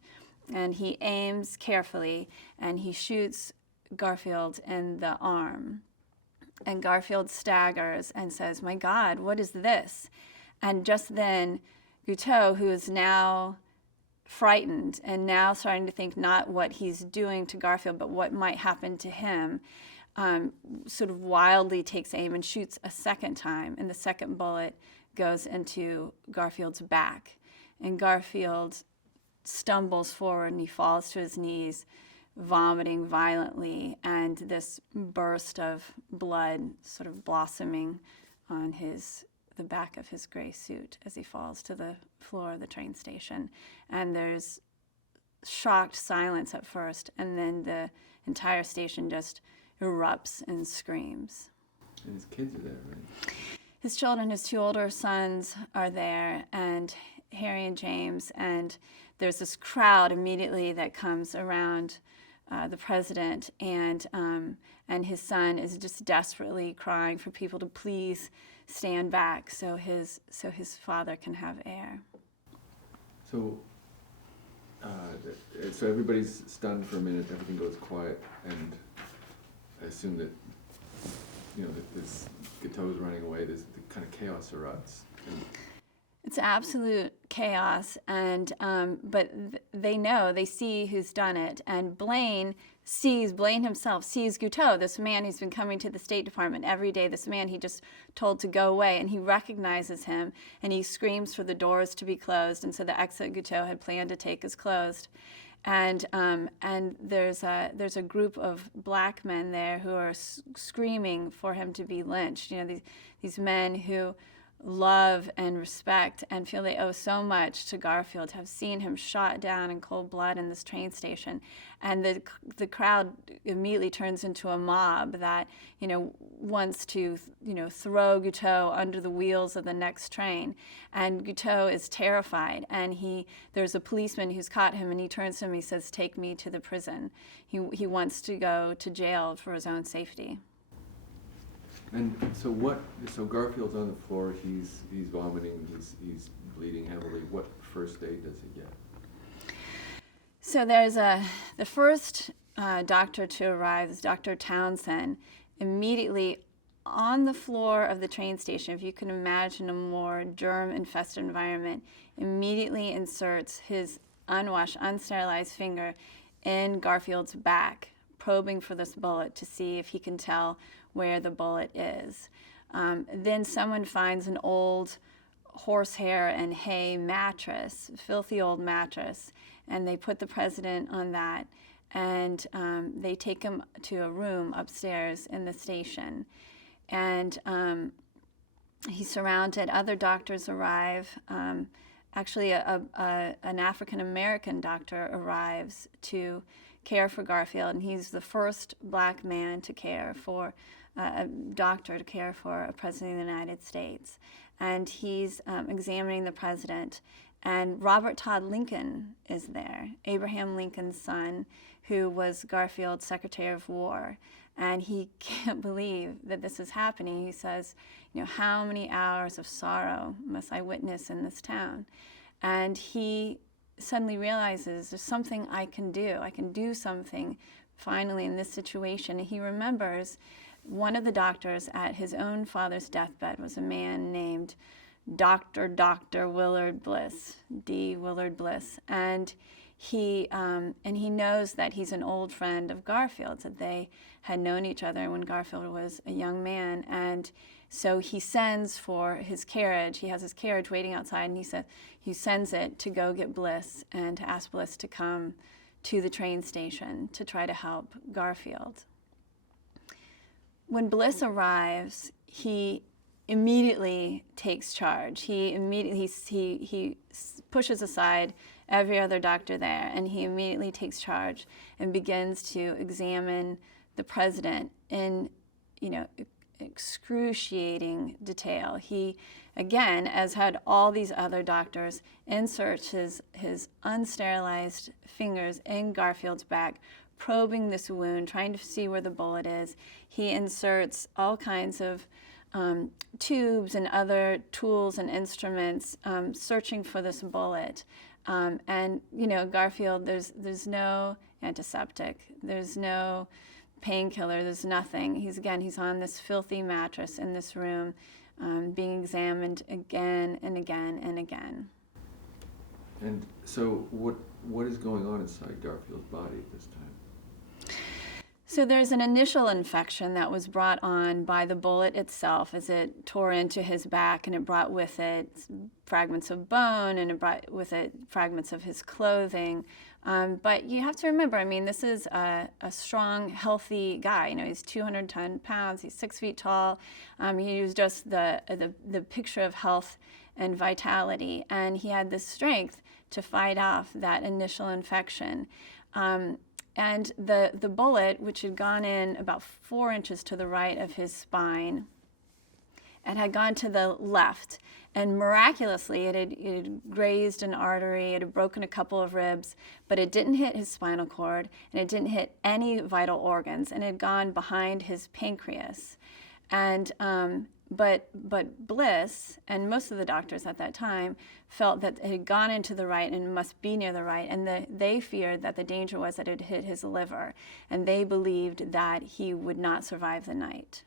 And he aims carefully, and he shoots Garfield in the arm. And Garfield staggers and says, "My God, what is this?" And just then, Guiteau, who is now frightened and now starting to think not what he's doing to Garfield, but what might happen to him, sort of wildly takes aim and shoots a second time. And the second bullet goes into Garfield's back. And Garfield stumbles forward and he falls to his knees, vomiting violently, and this burst of blood sort of blossoming on the back of his gray suit as he falls to the floor of the train station. And there's shocked silence at first, and then the entire station just erupts and screams. And his kids are there, right? His children, his two older sons are there, and Harry and James, and there's this crowd immediately that comes around the president, and his son is just desperately crying for people to please stand back so his father can have air. So, so everybody's stunned for a minute. Everything goes quiet, and I assume that that this Guiteau's running away. There's the kind of chaos erupts. It's absolute chaos, and but they see who's done it, and Blaine himself sees Guiteau, this man who's been coming to the State Department every day, this man he just told to go away, and he recognizes him, and he screams for the doors to be closed, and so the exit Guiteau had planned to take is closed. And there's a group of black men there who are screaming for him to be lynched. These men who love and respect and feel they owe so much to Garfield, have seen him shot down in cold blood in this train station, and the crowd immediately turns into a mob that wants to throw Guiteau under the wheels of the next train. And Guiteau is terrified, and there's a policeman who's caught him, and he turns to him, he says, "Take me to the prison." He wants to go to jail for his own safety. And so Garfield's on the floor. He's vomiting. He's bleeding heavily. What first aid does he get? So there's the first doctor to arrive is Dr. Townsend. Immediately on the floor of the train station, if you can imagine a more germ-infested environment, immediately inserts his unwashed, unsterilized finger in Garfield's back, probing for this bullet to see if he can tell where the bullet is. Then someone finds an old horsehair and hay mattress, filthy old mattress, and they put the president on that, and they take him to a room upstairs in the station. And he's surrounded. Other doctors arrive. Actually, an African-American doctor arrives to care for Garfield, and he's the first black man to care for a doctor to care for a president of the United States. And he's examining the president. And Robert Todd Lincoln is there, Abraham Lincoln's son, who was Garfield's Secretary of War. And he can't believe that this is happening. He says, how many hours of sorrow must I witness in this town? And he suddenly realizes there's something I can do. I can do something finally in this situation. And he remembers one of the doctors at his own father's deathbed was a man named Dr. Willard Bliss, D. Willard Bliss. And he knows that he's an old friend of Garfield's, that they had known each other when Garfield was a young man. And so he sends for his carriage. He has his carriage waiting outside, and he sends it to go get Bliss and to ask Bliss to come to the train station to try to help Garfield. When Bliss arrives, he immediately takes charge. He pushes aside every other doctor there, and he immediately takes charge and begins to examine the president in excruciating detail. He, again, as had all these other doctors, inserts his unsterilized fingers in Garfield's back, probing this wound, trying to see where the bullet is. He inserts all kinds of tubes and other tools and instruments, searching for this bullet. And Garfield, there's no antiseptic, there's no painkiller, there's nothing. He's on this filthy mattress in this room, being examined again and again and again. And so what is going on inside Garfield's body at this time? So there's an initial infection that was brought on by the bullet itself as it tore into his back, and it brought with it fragments of bone, and it brought with it fragments of his clothing. But you have to remember, this is a strong, healthy guy. He's 210 pounds, he's 6 feet tall. He was just the picture of health and vitality, and he had the strength to fight off that initial infection. And the bullet, which had gone in about 4 inches to the right of his spine, and had gone to the left, and miraculously it had grazed an artery, it had broken a couple of ribs, but it didn't hit his spinal cord, and it didn't hit any vital organs, and it had gone behind his pancreas. And but Bliss and most of the doctors at that time felt that it had gone into the right and must be near the right, and they feared that the danger was that it had hit his liver, and they believed that he would not survive the night.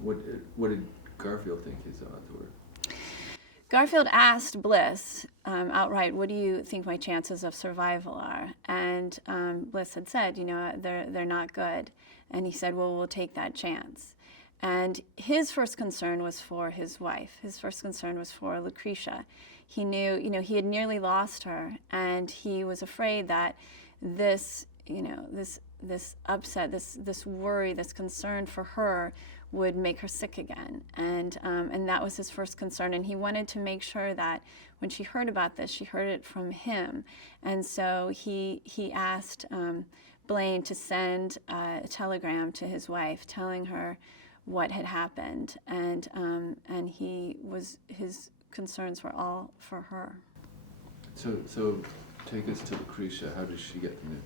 What did Garfield think his odds were? Garfield asked Bliss outright, "What do you think my chances of survival are?" And Bliss had said, they're not good. And he said, "Well, we'll take that chance." And his first concern was for his wife. His first concern was for Lucretia. He knew, he had nearly lost her, and he was afraid that this upset, this worry, this concern for her would make her sick again. And that was his first concern. And he wanted to make sure that when she heard about this, she heard it from him. And so he asked Blaine to send a telegram to his wife telling her what had happened, and his concerns were all for her. So take us to Lucretia. How does she get the news?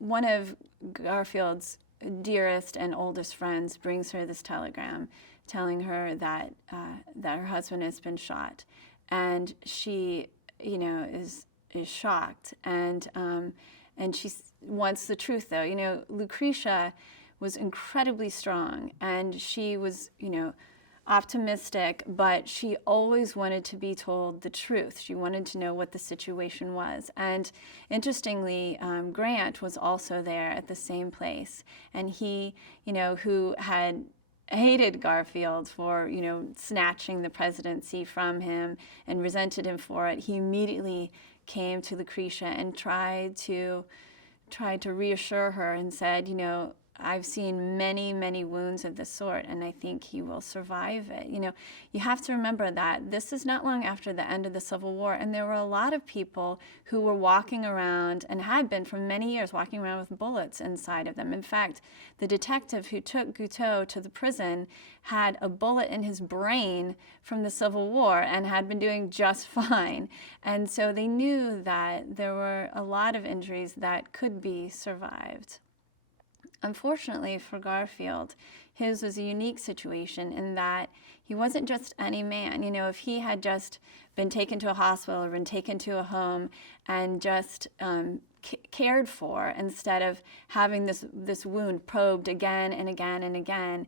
One of Garfield's dearest and oldest friends brings her this telegram telling her that her husband has been shot, and she is shocked, and she wants the truth, though. Lucretia was incredibly strong, and she was, optimistic, but she always wanted to be told the truth. She wanted to know what the situation was. And interestingly, Grant was also there at the same place, and he, who had hated Garfield for, snatching the presidency from him and resented him for it, he immediately came to Lucretia and tried to reassure her and said, I've seen many, many wounds of this sort, and I think he will survive it. You have to remember that this is not long after the end of the Civil War, and there were a lot of people who were walking around, and had been for many years, walking around with bullets inside of them. In fact, the detective who took Guiteau to the prison had a bullet in his brain from the Civil War and had been doing just fine. And so they knew that there were a lot of injuries that could be survived. Unfortunately for Garfield, his was a unique situation in that he wasn't just any man. If he had just been taken to a hospital or been taken to a home and just cared for, instead of having this wound probed again and again and again,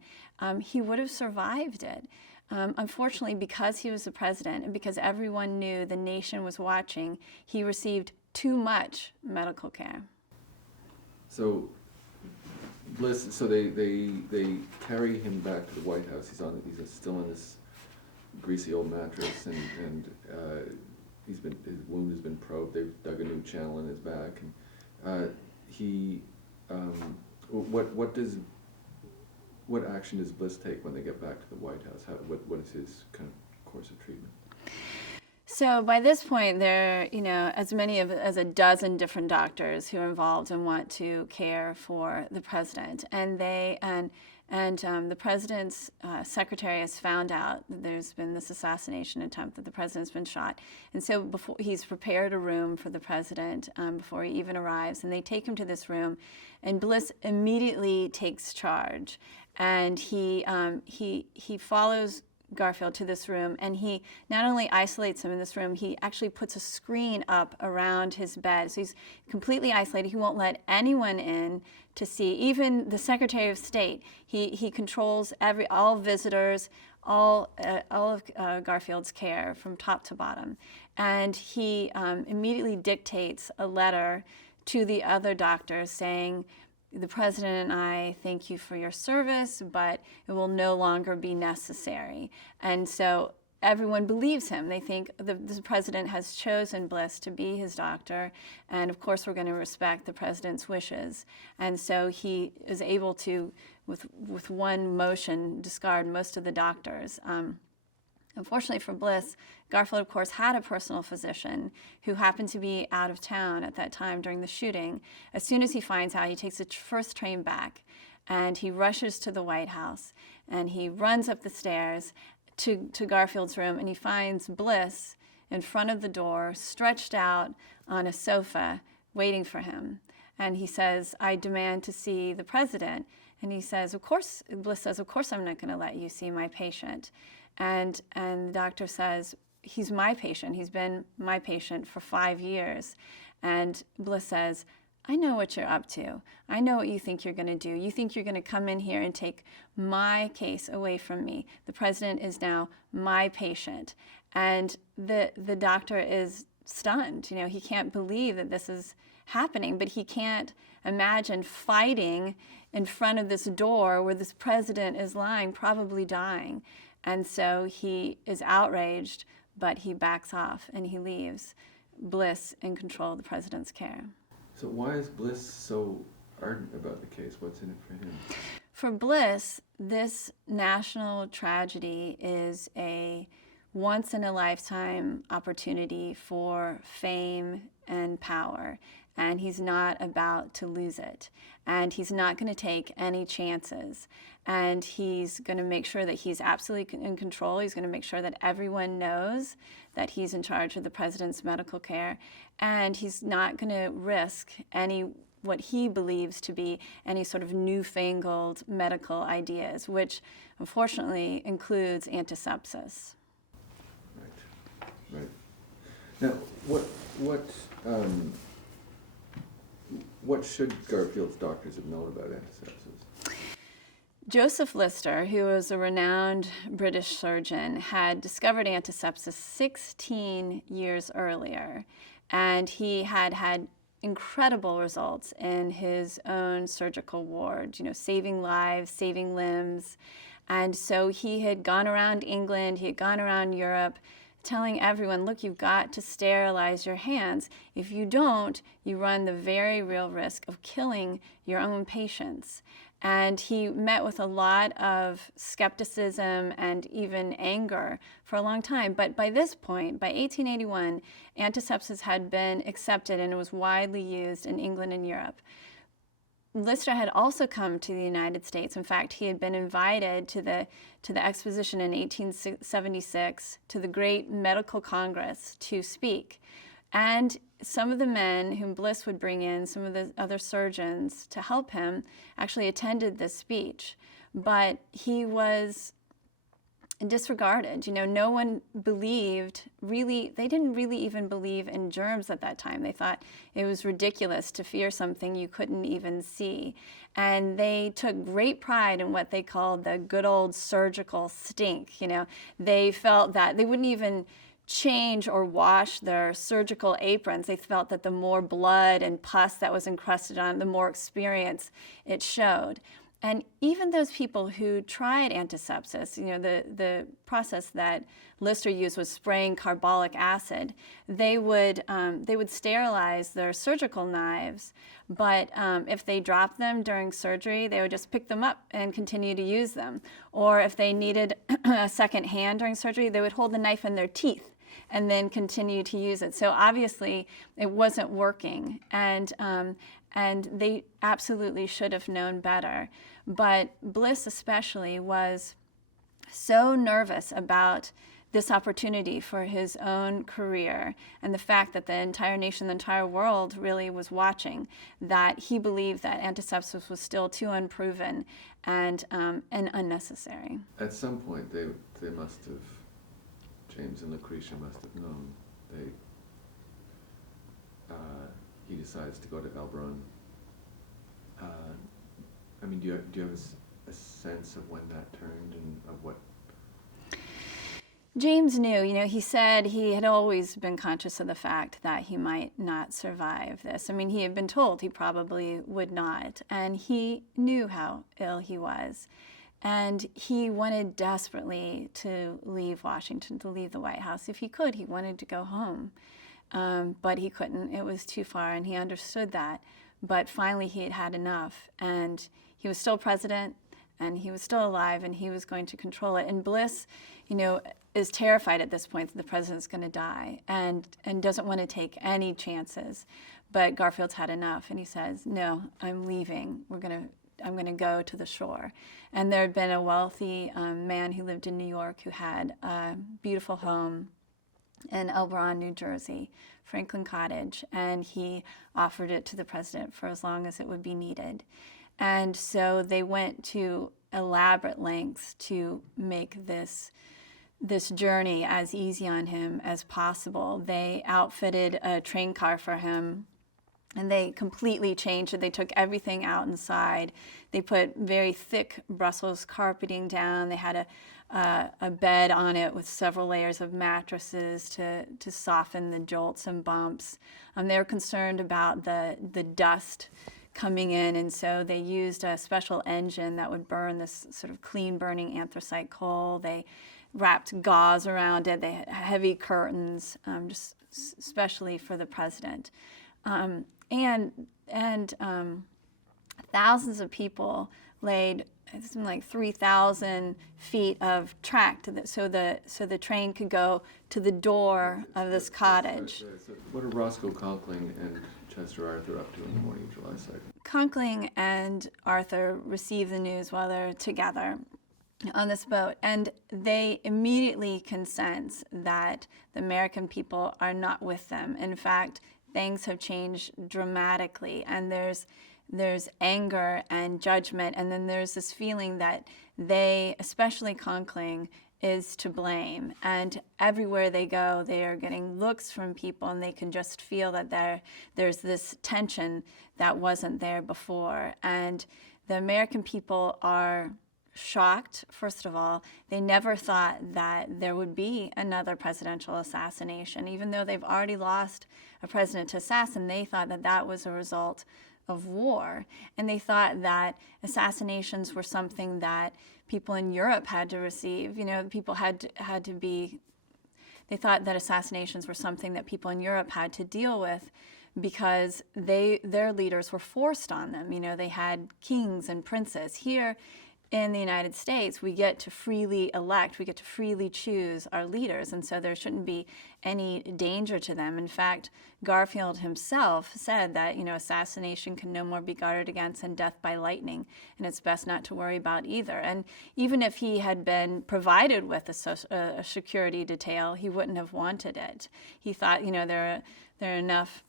he would have survived it. Unfortunately, because he was the president and because everyone knew the nation was watching, he received too much medical care. So Bliss, so they carry him back to the White House. He's still in this greasy old mattress, and his wound has been probed. They've dug a new channel in his back, and what action does Bliss take when they get back to the White House? What is his kind of course of treatment? So by this point, there are, as many as a dozen different doctors who are involved and want to care for the president, and And the president's secretary has found out that there's been this assassination attempt, that the president's been shot. And so before, he's prepared a room for the president before he even arrives. And they take him to this room, and Bliss immediately takes charge. And he follows Garfield to this room, and he not only isolates him in this room, he actually puts a screen up around his bed. So he's completely isolated. He won't let anyone in to see, even the Secretary of State. He controls all visitors, all of Garfield's care from top to bottom. And he immediately dictates a letter to the other doctors saying, "The president and I thank you for your service, but it will no longer be necessary." And so everyone believes him. They think the president has chosen Bliss to be his doctor, and of course we're going to respect the president's wishes. And so he is able to, with one motion, discard most of the doctors. Unfortunately for Bliss, Garfield, of course, had a personal physician who happened to be out of town at that time during the shooting. As soon as he finds out, he takes the first train back, and he rushes to the White House, and he runs up the stairs to Garfield's room, and he finds Bliss in front of the door, stretched out on a sofa, waiting for him. And he says, "I demand to see the president." And he says, "Of course," Bliss says, "Of course I'm not going to let you see my patient." And the doctor says, "He's my patient. He's been my patient for 5 years." And Bliss says, "I know what you're up to. I know what you think you're going to do. You think you're going to come in here and take my case away from me. The president is now my patient." And the doctor is stunned. You know, he can't believe that this is happening, but he can't imagine fighting in front of this door where this president is lying, probably dying. And so he is outraged, but he backs off and he leaves Bliss in control of the president's care. So why is Bliss so ardent about the case? What's in it for him? For Bliss, this national tragedy is a once-in-a-lifetime opportunity for fame and power, and he's not about to lose it. And he's not going to take any chances. And he's going to make sure that he's absolutely in control. He's going to make sure that everyone knows that he's in charge of the president's medical care. And he's not going to risk what he believes to be any sort of newfangled medical ideas, which unfortunately includes antisepsis. Right. Now, what should Garfield's doctors have known about antisepsis? Joseph Lister, who was a renowned British surgeon, had discovered antisepsis 16 years earlier, and he had had incredible results in his own surgical ward, saving lives, saving limbs. And so he had gone around England, he had gone around Europe, telling everyone, look, you've got to sterilize your hands. If you don't, you run the very real risk of killing your own patients. And he met with a lot of skepticism and even anger for a long time. But by this point, by 1881, antisepsis had been accepted and it was widely used in England and Europe. Lister had also come to the United States. In fact, he had been invited to the exposition in 1876 to the Great Medical Congress to speak. And some of the men whom Bliss would bring in, some of the other surgeons to help him, actually attended this speech. But he was disregarded. No one believed, they didn't really even believe in germs at that time. They thought it was ridiculous to fear something you couldn't even see. And they took great pride in what they called the good old surgical stink. They felt that they wouldn't even change or wash their surgical aprons. They felt that the more blood and pus that was encrusted on it, the more experience it showed. And even those people who tried antisepsis, the process that Lister used was spraying carbolic acid. They would sterilize their surgical knives, but if they dropped them during surgery, they would just pick them up and continue to use them. Or if they needed a second hand during surgery, they would hold the knife in their teeth and then continue to use it. So obviously it wasn't working, and they absolutely should have known better. But Bliss especially was so nervous about this opportunity for his own career and the fact that the entire nation, the entire world really was watching, that he believed that antisepsis was still too unproven and unnecessary. At some point, they must have, James and Lucretia must have known. He decides to go to Elbron. I mean, do you have a sense of when that turned and of what? James knew, he said he had always been conscious of the fact that he might not survive this. I mean, he had been told he probably would not, and he knew how ill he was. And he wanted desperately to leave Washington, to leave the White House. If he could, he wanted to go home, but he couldn't. It was too far, and he understood that. But finally, he had had enough, and he was still president, and he was still alive, and he was going to control it. And Bliss, is terrified at this point that the president's going to die and doesn't want to take any chances. But Garfield's had enough, and he says, no, I'm leaving. I'm going to go to the shore. And there had been a wealthy man who lived in New York who had a beautiful home in Elbron, New Jersey, Franklin Cottage, and he offered it to the president for as long as it would be needed. And so they went to elaborate lengths to make this journey as easy on him as possible. They outfitted a train car for him, and they completely changed it. They took everything out inside. They put very thick Brussels carpeting down. They had a bed on it with several layers of mattresses to soften the jolts and bumps. They were concerned about the dust coming in, and so they used a special engine that would burn this sort of clean burning anthracite coal. They wrapped gauze around it. They had heavy curtains, just especially for the president. And thousands of people laid something like 3,000 feet of track so the train could go to the door of this cottage. So what are Roscoe, Conkling, and Chester Arthur up to in the morning of July 2nd? Conkling and Arthur receive the news while they're together on this boat, and they immediately can sense that the American people are not with them. In fact, things have changed dramatically, and there's anger and judgment, and then there's this feeling that they, especially Conkling, is to blame. And everywhere they go, they are getting looks from people, and they can just feel that there's this tension that wasn't there before. And the American people are shocked, first of all. They never thought that there would be another presidential assassination. Even though they've already lost a president to assassin, they thought that that was a result of war. And they thought that assassinations were something that people in Europe had to receive. People had to be, they thought that assassinations were something that people in Europe had to deal with because their leaders were forced on them. They had kings and princes. Here in the United States, we get to freely elect, we get to freely choose our leaders, and so there shouldn't be any danger to them. In fact, Garfield himself said that, assassination can no more be guarded against than death by lightning, and it's best not to worry about either. And even if he had been provided with a security detail, he wouldn't have wanted it. He thought, there are enough.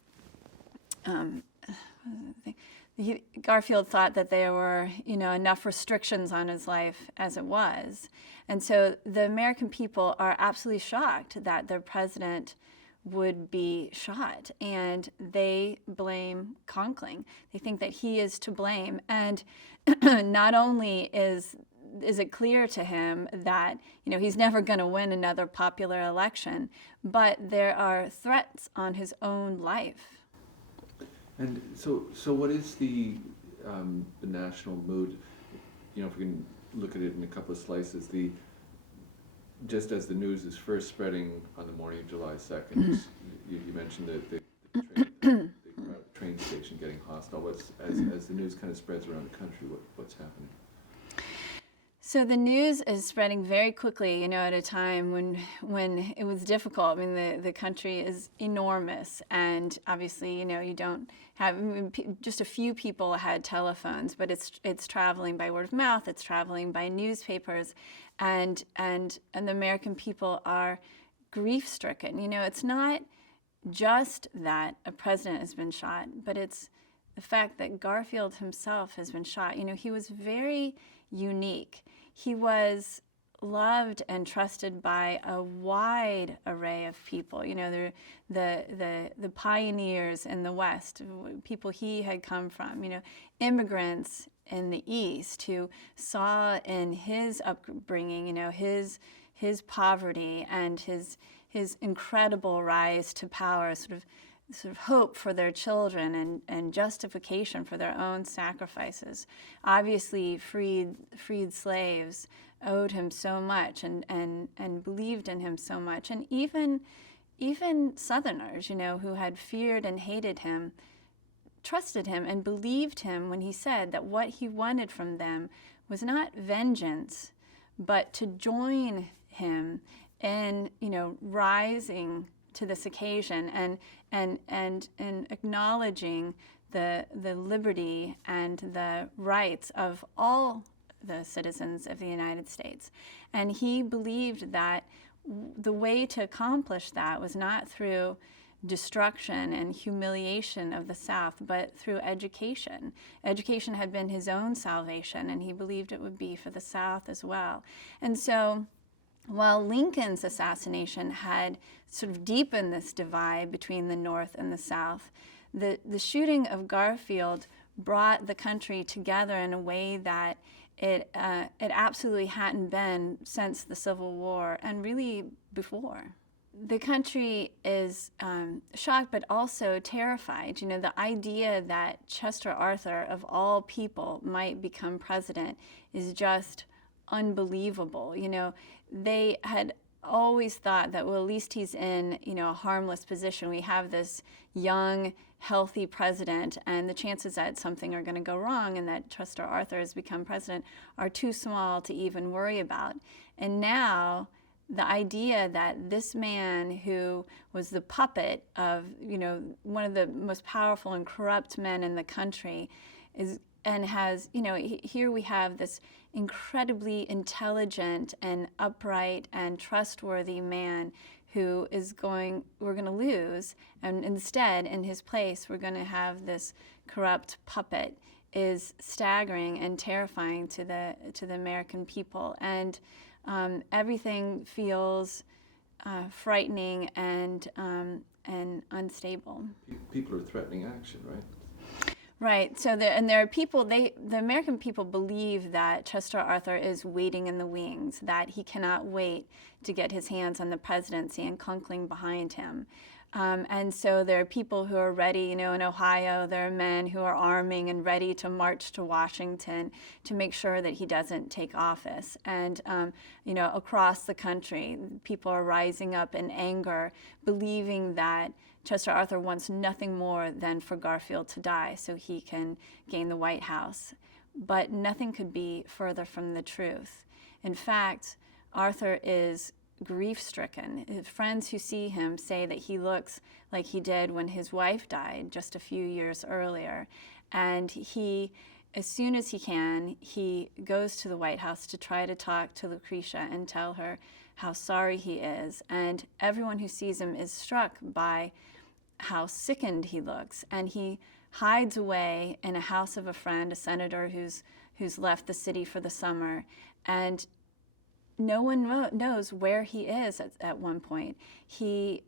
Garfield thought that there were, enough restrictions on his life as it was. And so the American people are absolutely shocked that their president would be shot, and they blame Conkling. They think that he is to blame. And not only is it clear to him that, he's never going to win another popular election, but there are threats on his own life. And so what is the national mood? If we can look at it in a couple of slices. Just as the news is first spreading on the morning of July 2nd, you mentioned the train station getting hostile. As the news kind of spreads around the country, what's happening? So the news is spreading very quickly, at a time when it was difficult. I mean, the country is enormous, and obviously, you don't have, just a few people had telephones, but it's traveling by word of mouth, it's traveling by newspapers, and the American people are grief-stricken. It's not just that a president has been shot, but it's the fact that Garfield himself has been shot. He was very unique. He was loved and trusted by a wide array of people. The pioneers in the West, people he had come from, immigrants in the East who saw in his upbringing, his poverty and his incredible rise to power, sort of hope for their children and justification for their own sacrifices. Obviously, freed slaves owed him so much and believed in him so much. And even Southerners, who had feared and hated him, trusted him and believed him when he said that what he wanted from them was not vengeance, but to join him in, rising to this occasion and acknowledging the liberty and the rights of all the citizens of the United States. And he believed that the way to accomplish that was not through destruction and humiliation of the South, but through education. Education had been his own salvation, and he believed it would be for the South as well. And so, while Lincoln's assassination had sort of deepened this divide between the North and the South, the shooting of Garfield brought the country together in a way that it absolutely hadn't been since the Civil War, and really before. The country is shocked, but also terrified. The idea that Chester Arthur, of all people, might become president is just unbelievable. They had always thought that, well, at least he's in, a harmless position. We have this young, healthy president, and the chances that something are going to go wrong and that Chester Arthur has become president are too small to even worry about. And now, the idea that this man who was the puppet of, one of the most powerful and corrupt men in the country has, here we have this incredibly intelligent and upright and trustworthy man who we're going to lose, and instead, in his place, we're going to have this corrupt puppet, is staggering and terrifying to the American people. And everything feels frightening and unstable. People are threatening action, right? Right. So there are people. The American people believe that Chester Arthur is waiting in the wings, that he cannot wait to get his hands on the presidency, and Conkling behind him. And so there are people who are ready, in Ohio, there are men who are arming and ready to march to Washington to make sure that he doesn't take office. And, across the country, people are rising up in anger, believing that Chester Arthur wants nothing more than for Garfield to die so he can gain the White House. But nothing could be further from the truth. In fact, Arthur is grief-stricken. His friends who see him say that he looks like he did when his wife died just a few years earlier. And he, as soon as he can, he goes to the White House to try to talk to Lucretia and tell her how sorry he is. And everyone who sees him is struck by how sickened he looks. And he hides away in a house of a friend, a senator who's left the city for the summer. And no one knows where he is at one point. He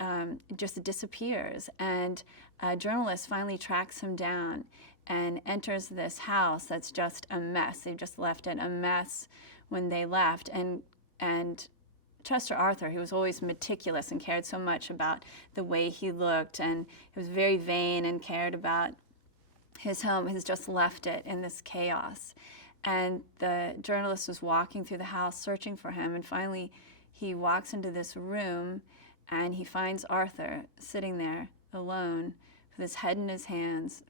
just disappears, and a journalist finally tracks him down and enters this house that's just a mess. They've just left it a mess when they left. And Chester Arthur, who was always meticulous and cared so much about the way he looked, and he was very vain and cared about his home, has just left it in this chaos. And the journalist was walking through the house searching for him, and finally he walks into this room and he finds Arthur sitting there alone with his head in his hands,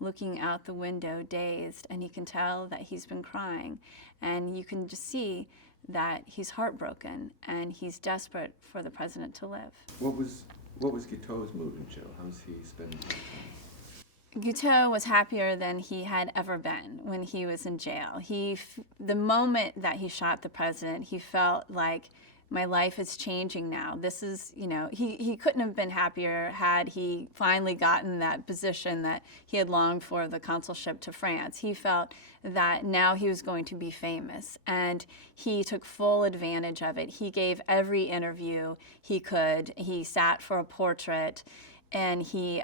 looking out the window, dazed, and he can tell that he's been crying. And you can just see that he's heartbroken and he's desperate for the president to live. What was Guiteau's mood in jail? How was he spending his time? Guiteau was happier than he had ever been when he was in jail. The moment that he shot the president, he felt like, my life is changing now. This is, he couldn't have been happier had he finally gotten that position that he had longed for, the consulship to France. He felt that now he was going to be famous, and he took full advantage of it. He gave every interview he could. He sat for a portrait, and he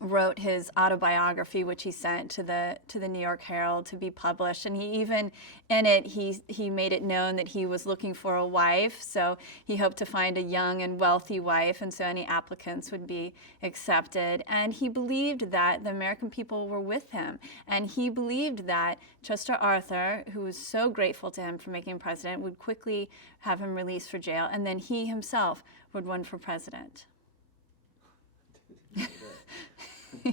wrote his autobiography, which he sent to the New York Herald to be published. And he even, in it, he made it known that he was looking for a wife. So he hoped to find a young and wealthy wife, and so any applicants would be accepted. And he believed that the American people were with him. And he believed that Chester Arthur, who was so grateful to him for making him president, would quickly have him released for jail, and then he himself would run for president. Yeah.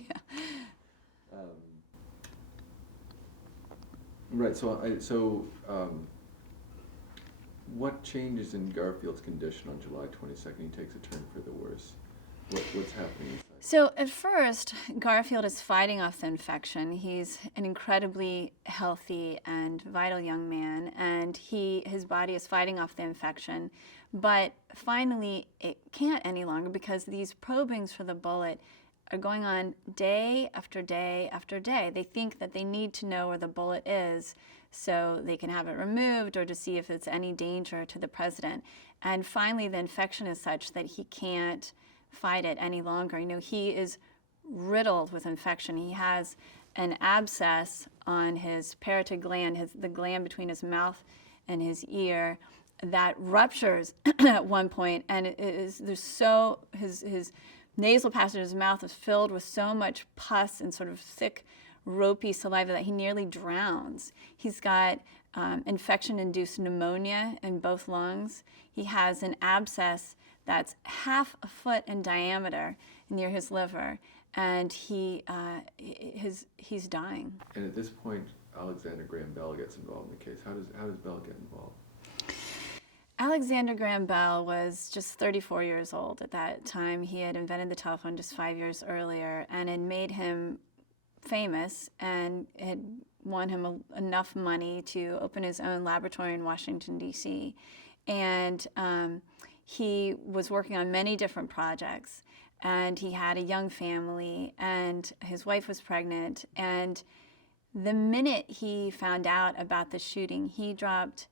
Right. So, what changes in Garfield's condition on July 22nd? He takes a turn for the worse. What's happening inside? So at first, Garfield is fighting off the infection. He's an incredibly healthy and vital young man, and his body is fighting off the infection. But finally, it can't any longer, because these probings for the bullet are going on day after day after day. They think that they need to know where the bullet is so they can have it removed, or to see if it's any danger to the president. And finally, the infection is such that he can't fight it any longer. He is riddled with infection. He has an abscess on his parotid gland, the gland between his mouth and his ear, that ruptures at one point, and his nasal passage in his mouth is filled with so much pus and sort of thick, ropey saliva that he nearly drowns. He's got infection-induced pneumonia in both lungs. He has an abscess that's half a foot in diameter near his liver, and he's dying. And at this point, Alexander Graham Bell gets involved in the case. How does Bell get involved? Alexander Graham Bell was just 34 years old at that time. He had invented the telephone just 5 years earlier, and it made him famous, and had won him enough money to open his own laboratory in Washington, D.C. And he was working on many different projects, and he had a young family, and his wife was pregnant. And the minute he found out about the shooting, he dropped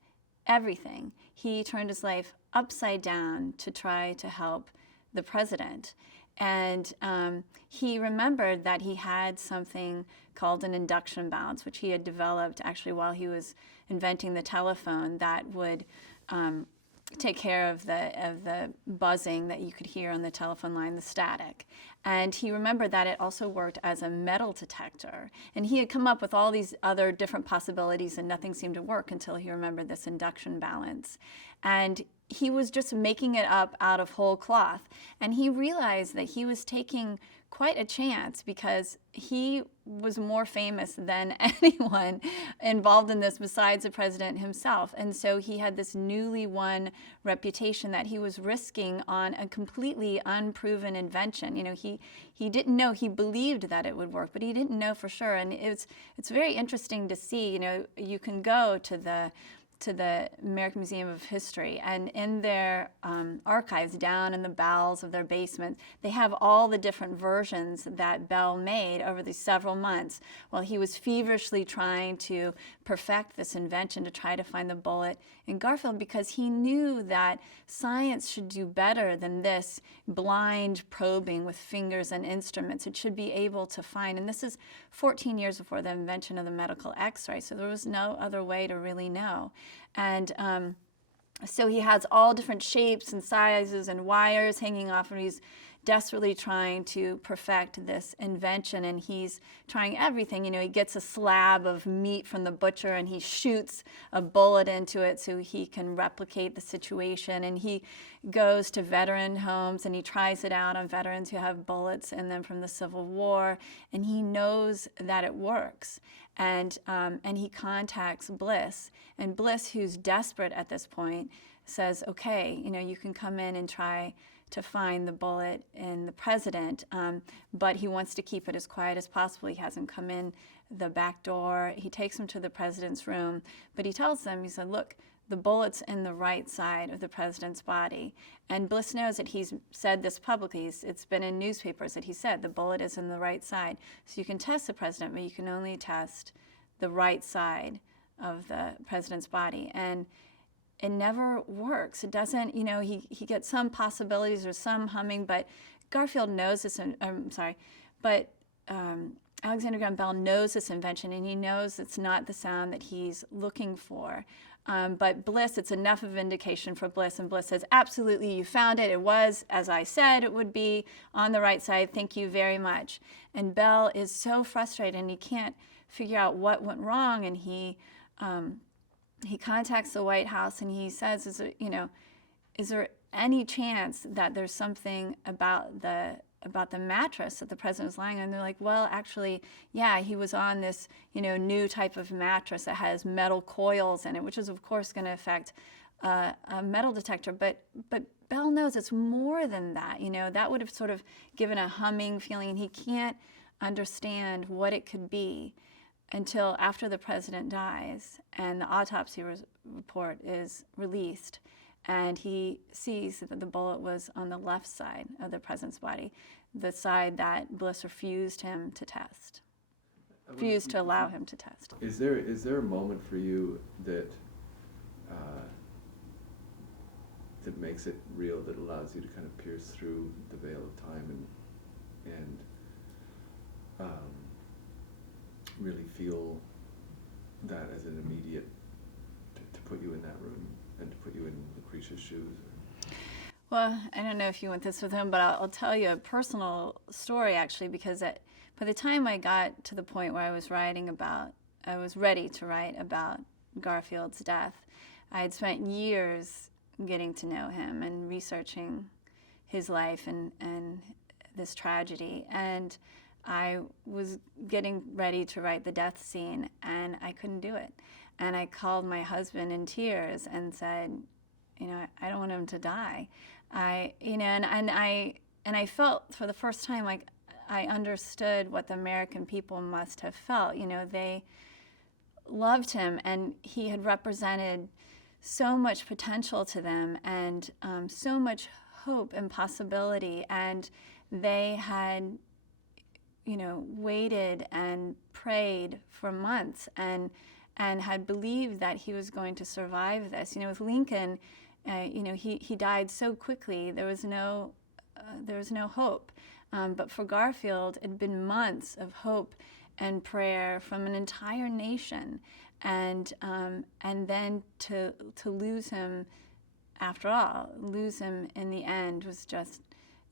everything. He turned his life upside down to try to help the president. And he remembered that he had something called an induction balance, which he had developed actually while he was inventing the telephone, that would take care of the buzzing that you could hear on the telephone line, the static. And he remembered that it also worked as a metal detector. And he had come up with all these other different possibilities, and nothing seemed to work until he remembered this induction balance. And he was just making it up out of whole cloth. And he realized that he was taking quite a chance, because he was more famous than anyone involved in this besides the president himself. And so he had this newly won reputation that he was risking on a completely unproven invention. He didn't know. He believed that it would work, but he didn't know for sure. And it's very interesting to see. You can go to the American Museum of History, and in their archives down in the bowels of their basement, they have all the different versions that Bell made over these several months while he was feverishly trying to perfect this invention to try to find the bullet in Garfield, because he knew that science should do better than this blind probing with fingers and instruments. It should be able to find, and this is 14 years before the invention of the medical X-ray, so there was no other way to really know. And so he has all different shapes and sizes and wires hanging off of these desperately trying to perfect this invention, and he's trying everything. He gets a slab of meat from the butcher and he shoots a bullet into it so he can replicate the situation, and he goes to veteran homes and he tries it out on veterans who have bullets in them from the Civil War, and he knows that it works. And he contacts Bliss, and Bliss, who's desperate at this point, says, okay, you can come in and try to find the bullet in the president, but he wants to keep it as quiet as possible. He has him come in the back door. He takes him to the president's room, but he tells them, he said, look, the bullet's in the right side of the president's body. And Bliss knows that he's said this publicly. It's been in newspapers that he said the bullet is in the right side. So you can test the president, but you can only test the right side of the president's body. And it never works. It doesn't, he gets some possibilities or some humming, but Garfield knows this, but Alexander Graham Bell knows this invention, and he knows it's not the sound that he's looking for. But Bliss, it's enough of indication for Bliss, and Bliss says, absolutely, you found it. It was, as I said, it would be on the right side. Thank you very much. And Bell is so frustrated, and he can't figure out what went wrong, and he contacts the White House and he says, is there any chance that there's something about the mattress that the president was lying on? And they're like, well, actually, yeah, he was on this, new type of mattress that has metal coils in it, which is, of course, going to affect a metal detector. But Bell knows it's more than that. That would have sort of given a humming feeling, and he can't understand what it could be until after the president dies and the autopsy report is released, and he sees that the bullet was on the left side of the president's body, the side that Bliss refused him to test, refused to allow him to test. Is there a moment for you that that makes it real, that allows you to kind of pierce through the veil of time and really feel that as an immediate, to put you in that room and to put you in Lucretia's shoes? Well, I don't know if you went this with him, but I'll tell you a personal story, actually, because by the time I got to the point where I was ready to write about Garfield's death, I had spent years getting to know him and researching his life and this tragedy. And I was getting ready to write the death scene, and I couldn't do it. And I called my husband in tears and said, I don't want him to die. And I felt for the first time like I understood what the American people must have felt. They loved him, and he had represented so much potential to them, and so much hope and possibility, and they had waited and prayed for months and had believed that he was going to survive this. With Lincoln, he died so quickly. There was no hope. But for Garfield, it had been months of hope and prayer from an entire nation, and then to lose him, after all, lose him in the end was just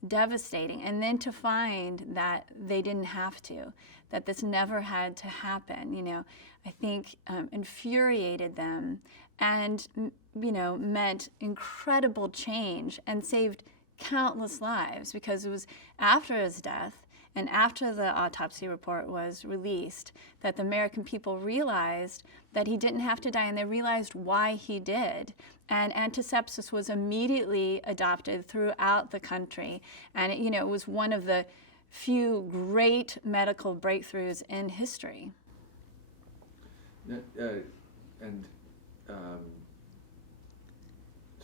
devastating. And then to find that they didn't have to, that this never had to happen, I think infuriated them, and meant incredible change and saved countless lives, because it was after his death and after the autopsy report was released that the American people realized that he didn't have to die, and they realized why he did. And antisepsis was immediately adopted throughout the country, and it was one of the few great medical breakthroughs in history.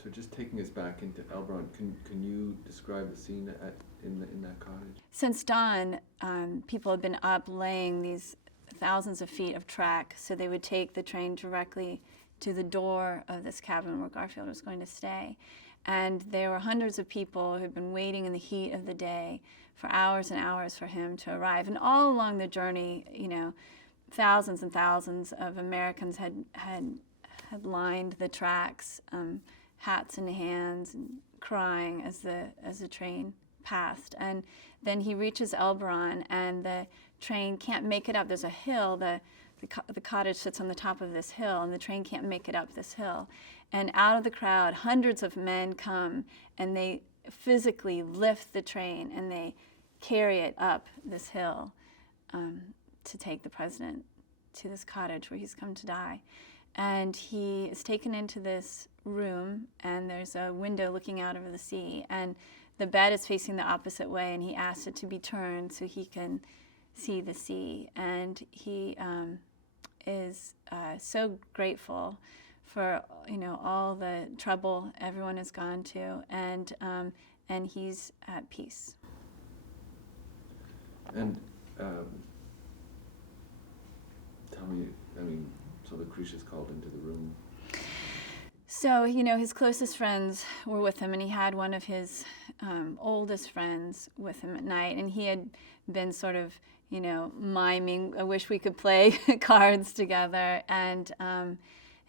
So just taking us back into Elbron, can you describe the scene in that cottage? Since dawn, people had been up laying these thousands of feet of track, so they would take the train directly to the door of this cabin where Garfield was going to stay. And there were hundreds of people who had been waiting in the heat of the day for hours and hours for him to arrive. And all along the journey, thousands and thousands of Americans had lined the tracks, hats in hands, and crying as the train past. And then he reaches Elberon, and the train can't make it up. There's a hill. The cottage sits on the top of this hill, and the train can't make it up this hill. And out of the crowd, hundreds of men come, and they physically lift the train, and they carry it up this hill to take the president to this cottage where he's come to die. And he is taken into this room, and there's a window looking out over the sea, and the bed is facing the opposite way, and he asks it to be turned so he can see the sea. And he is so grateful for all the trouble everyone has gone to, and he's at peace. And tell me, so Lucretia's called into the room. So, his closest friends were with him, and he had one of his oldest friends with him at night, and he had been sort of, miming, I wish we could play cards together, and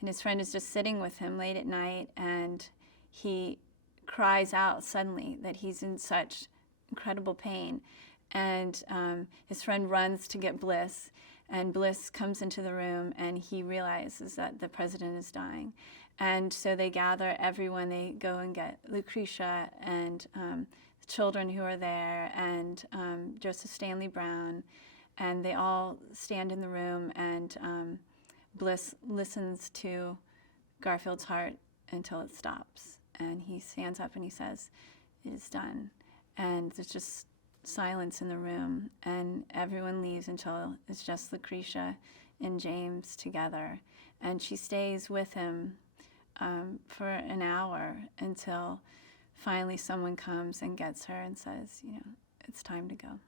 his friend is just sitting with him late at night, and he cries out suddenly that he's in such incredible pain, and his friend runs to get Bliss, and Bliss comes into the room, and he realizes that the president is dying. And so they gather everyone. They go and get Lucretia and the children who are there, and Joseph Stanley Brown, and they all stand in the room, and Bliss listens to Garfield's heart until it stops. And he stands up and he says, "It is done." And there's just silence in the room, and everyone leaves until it's just Lucretia and James together. And she stays with him for an hour until finally someone comes and gets her and says, it's time to go.